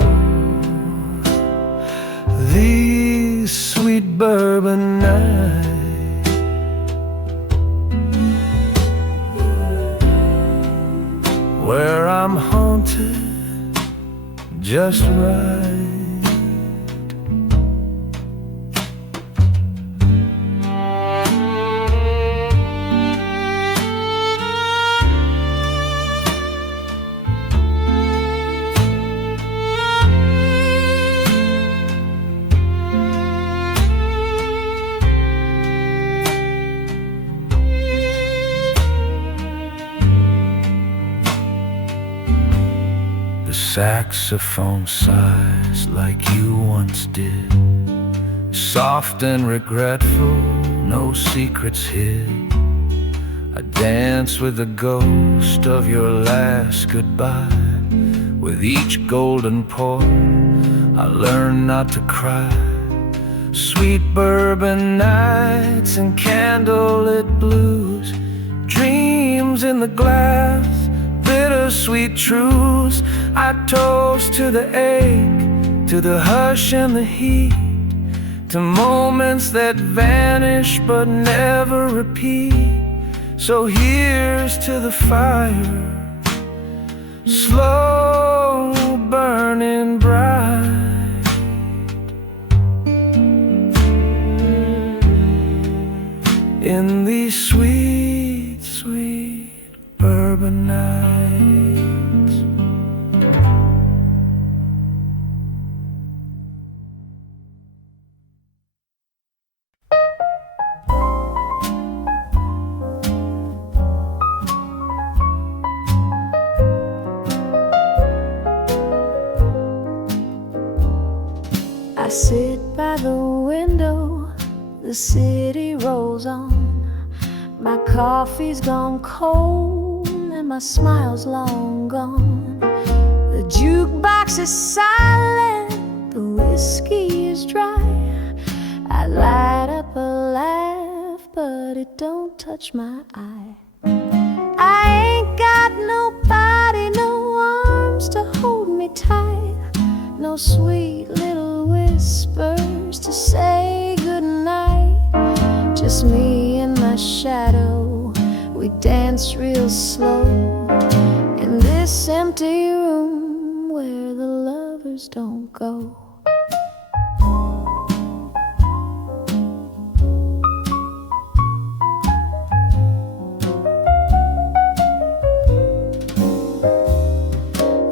these sweet bourbon nights, where I'm haunted just right. Saxophone sighs like you once did, soft and regretful, no secrets hid. I dance with the ghost of your last goodbye. With each golden pour, I learn not to cry. Sweet bourbon nights and candlelit blues, dreams in the glass, bittersweet truths. I toast to the ache, to the hush and the heat, to moments that vanish but never repeat. So here's to the fire, slow burning bright, in these sweet, sweet bourbon nights. I sit by the window, the city rolls on. My coffee's gone cold and my smile's long gone. The jukebox is silent, the whiskey is dry. I light up a laugh, but it don't touch my eye. I ain't got nobody, no arms to hold me tight, no sweet little whispers to say goodnight. Just me and my shadow, we dance real slow in this empty room where the lovers don't go.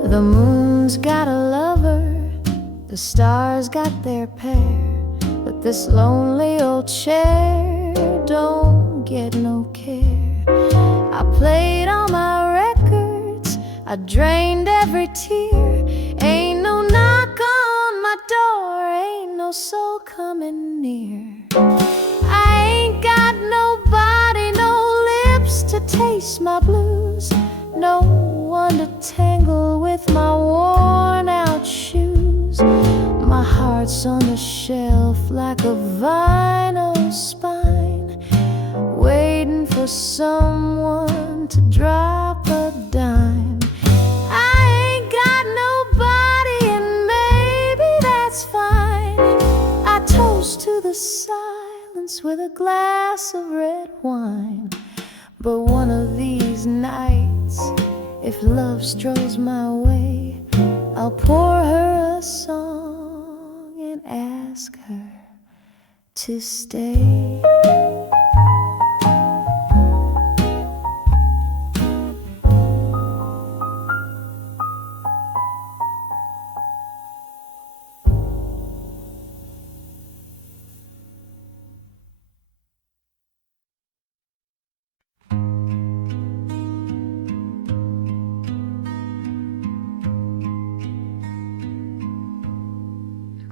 The moon's got a lover, the stars got their pair, but this lonely old chair don't get no care. I played all my records, I drained every tear. Ain't no knock on my door, ain't no soul coming near. I ain't got nobody, no lips to taste my blues, no one to tangle with my worn out shoes. My heart's on the shelf like a vinyl spine, waiting for someone to drop a dime. I ain't got nobody and maybe that's fine. I toast to the silence with a glass of red wine. But one of these nights, if love strolls my way, pour her a song and ask her to stay.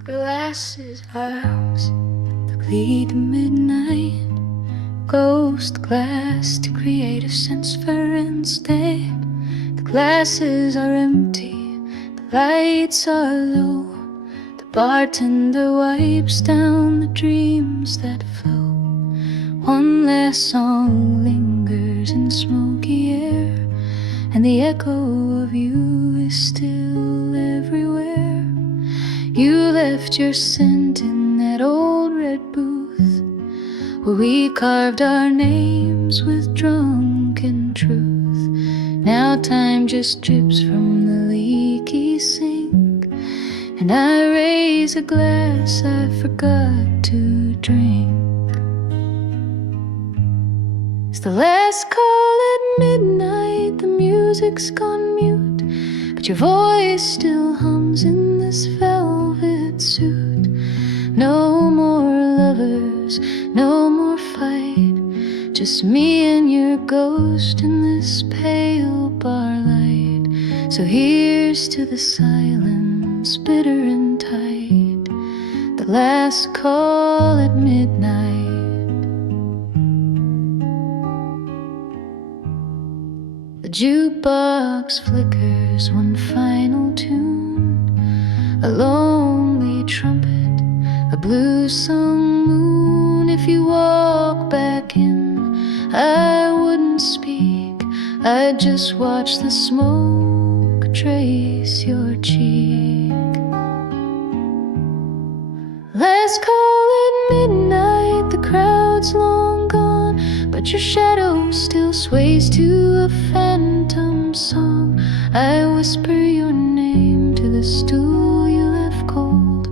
Glasses, arms that lead to midnight, ghost glass to create a sense for instead. The glasses are empty, the lights are low, the bartender wipes down the dreams that flow. One last song lingers in smoky air, and the echo of you is still everywhere. You left your scent in that old red booth, where we carved our names with drunken truth. Now time just drips from the leaky sink, and I raise a glass I forgot to drink. It's the last call at midnight, the music's gone mute, but your voice still hums in this velvet suit. No more lovers, no more fight, just me and your ghost in this pale bar light. So here's to the silence, bitter and tight, the last call at midnight. The jukebox flickers one final tune, a lonely trumpet, a blue-sung moon. If you walk back in, I wouldn't speak, I'd just watch the smoke trace your cheek. Last call at midnight, the crowd's long gone, but your shadow still sways to a phantom song. I whisper your name to the stool you left cold,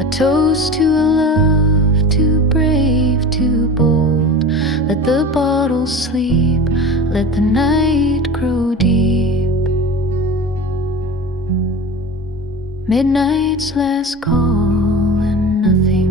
a toast to a love too brave, too bold. Let the bottle sleep, let the night grow deep. Midnight's last call and nothing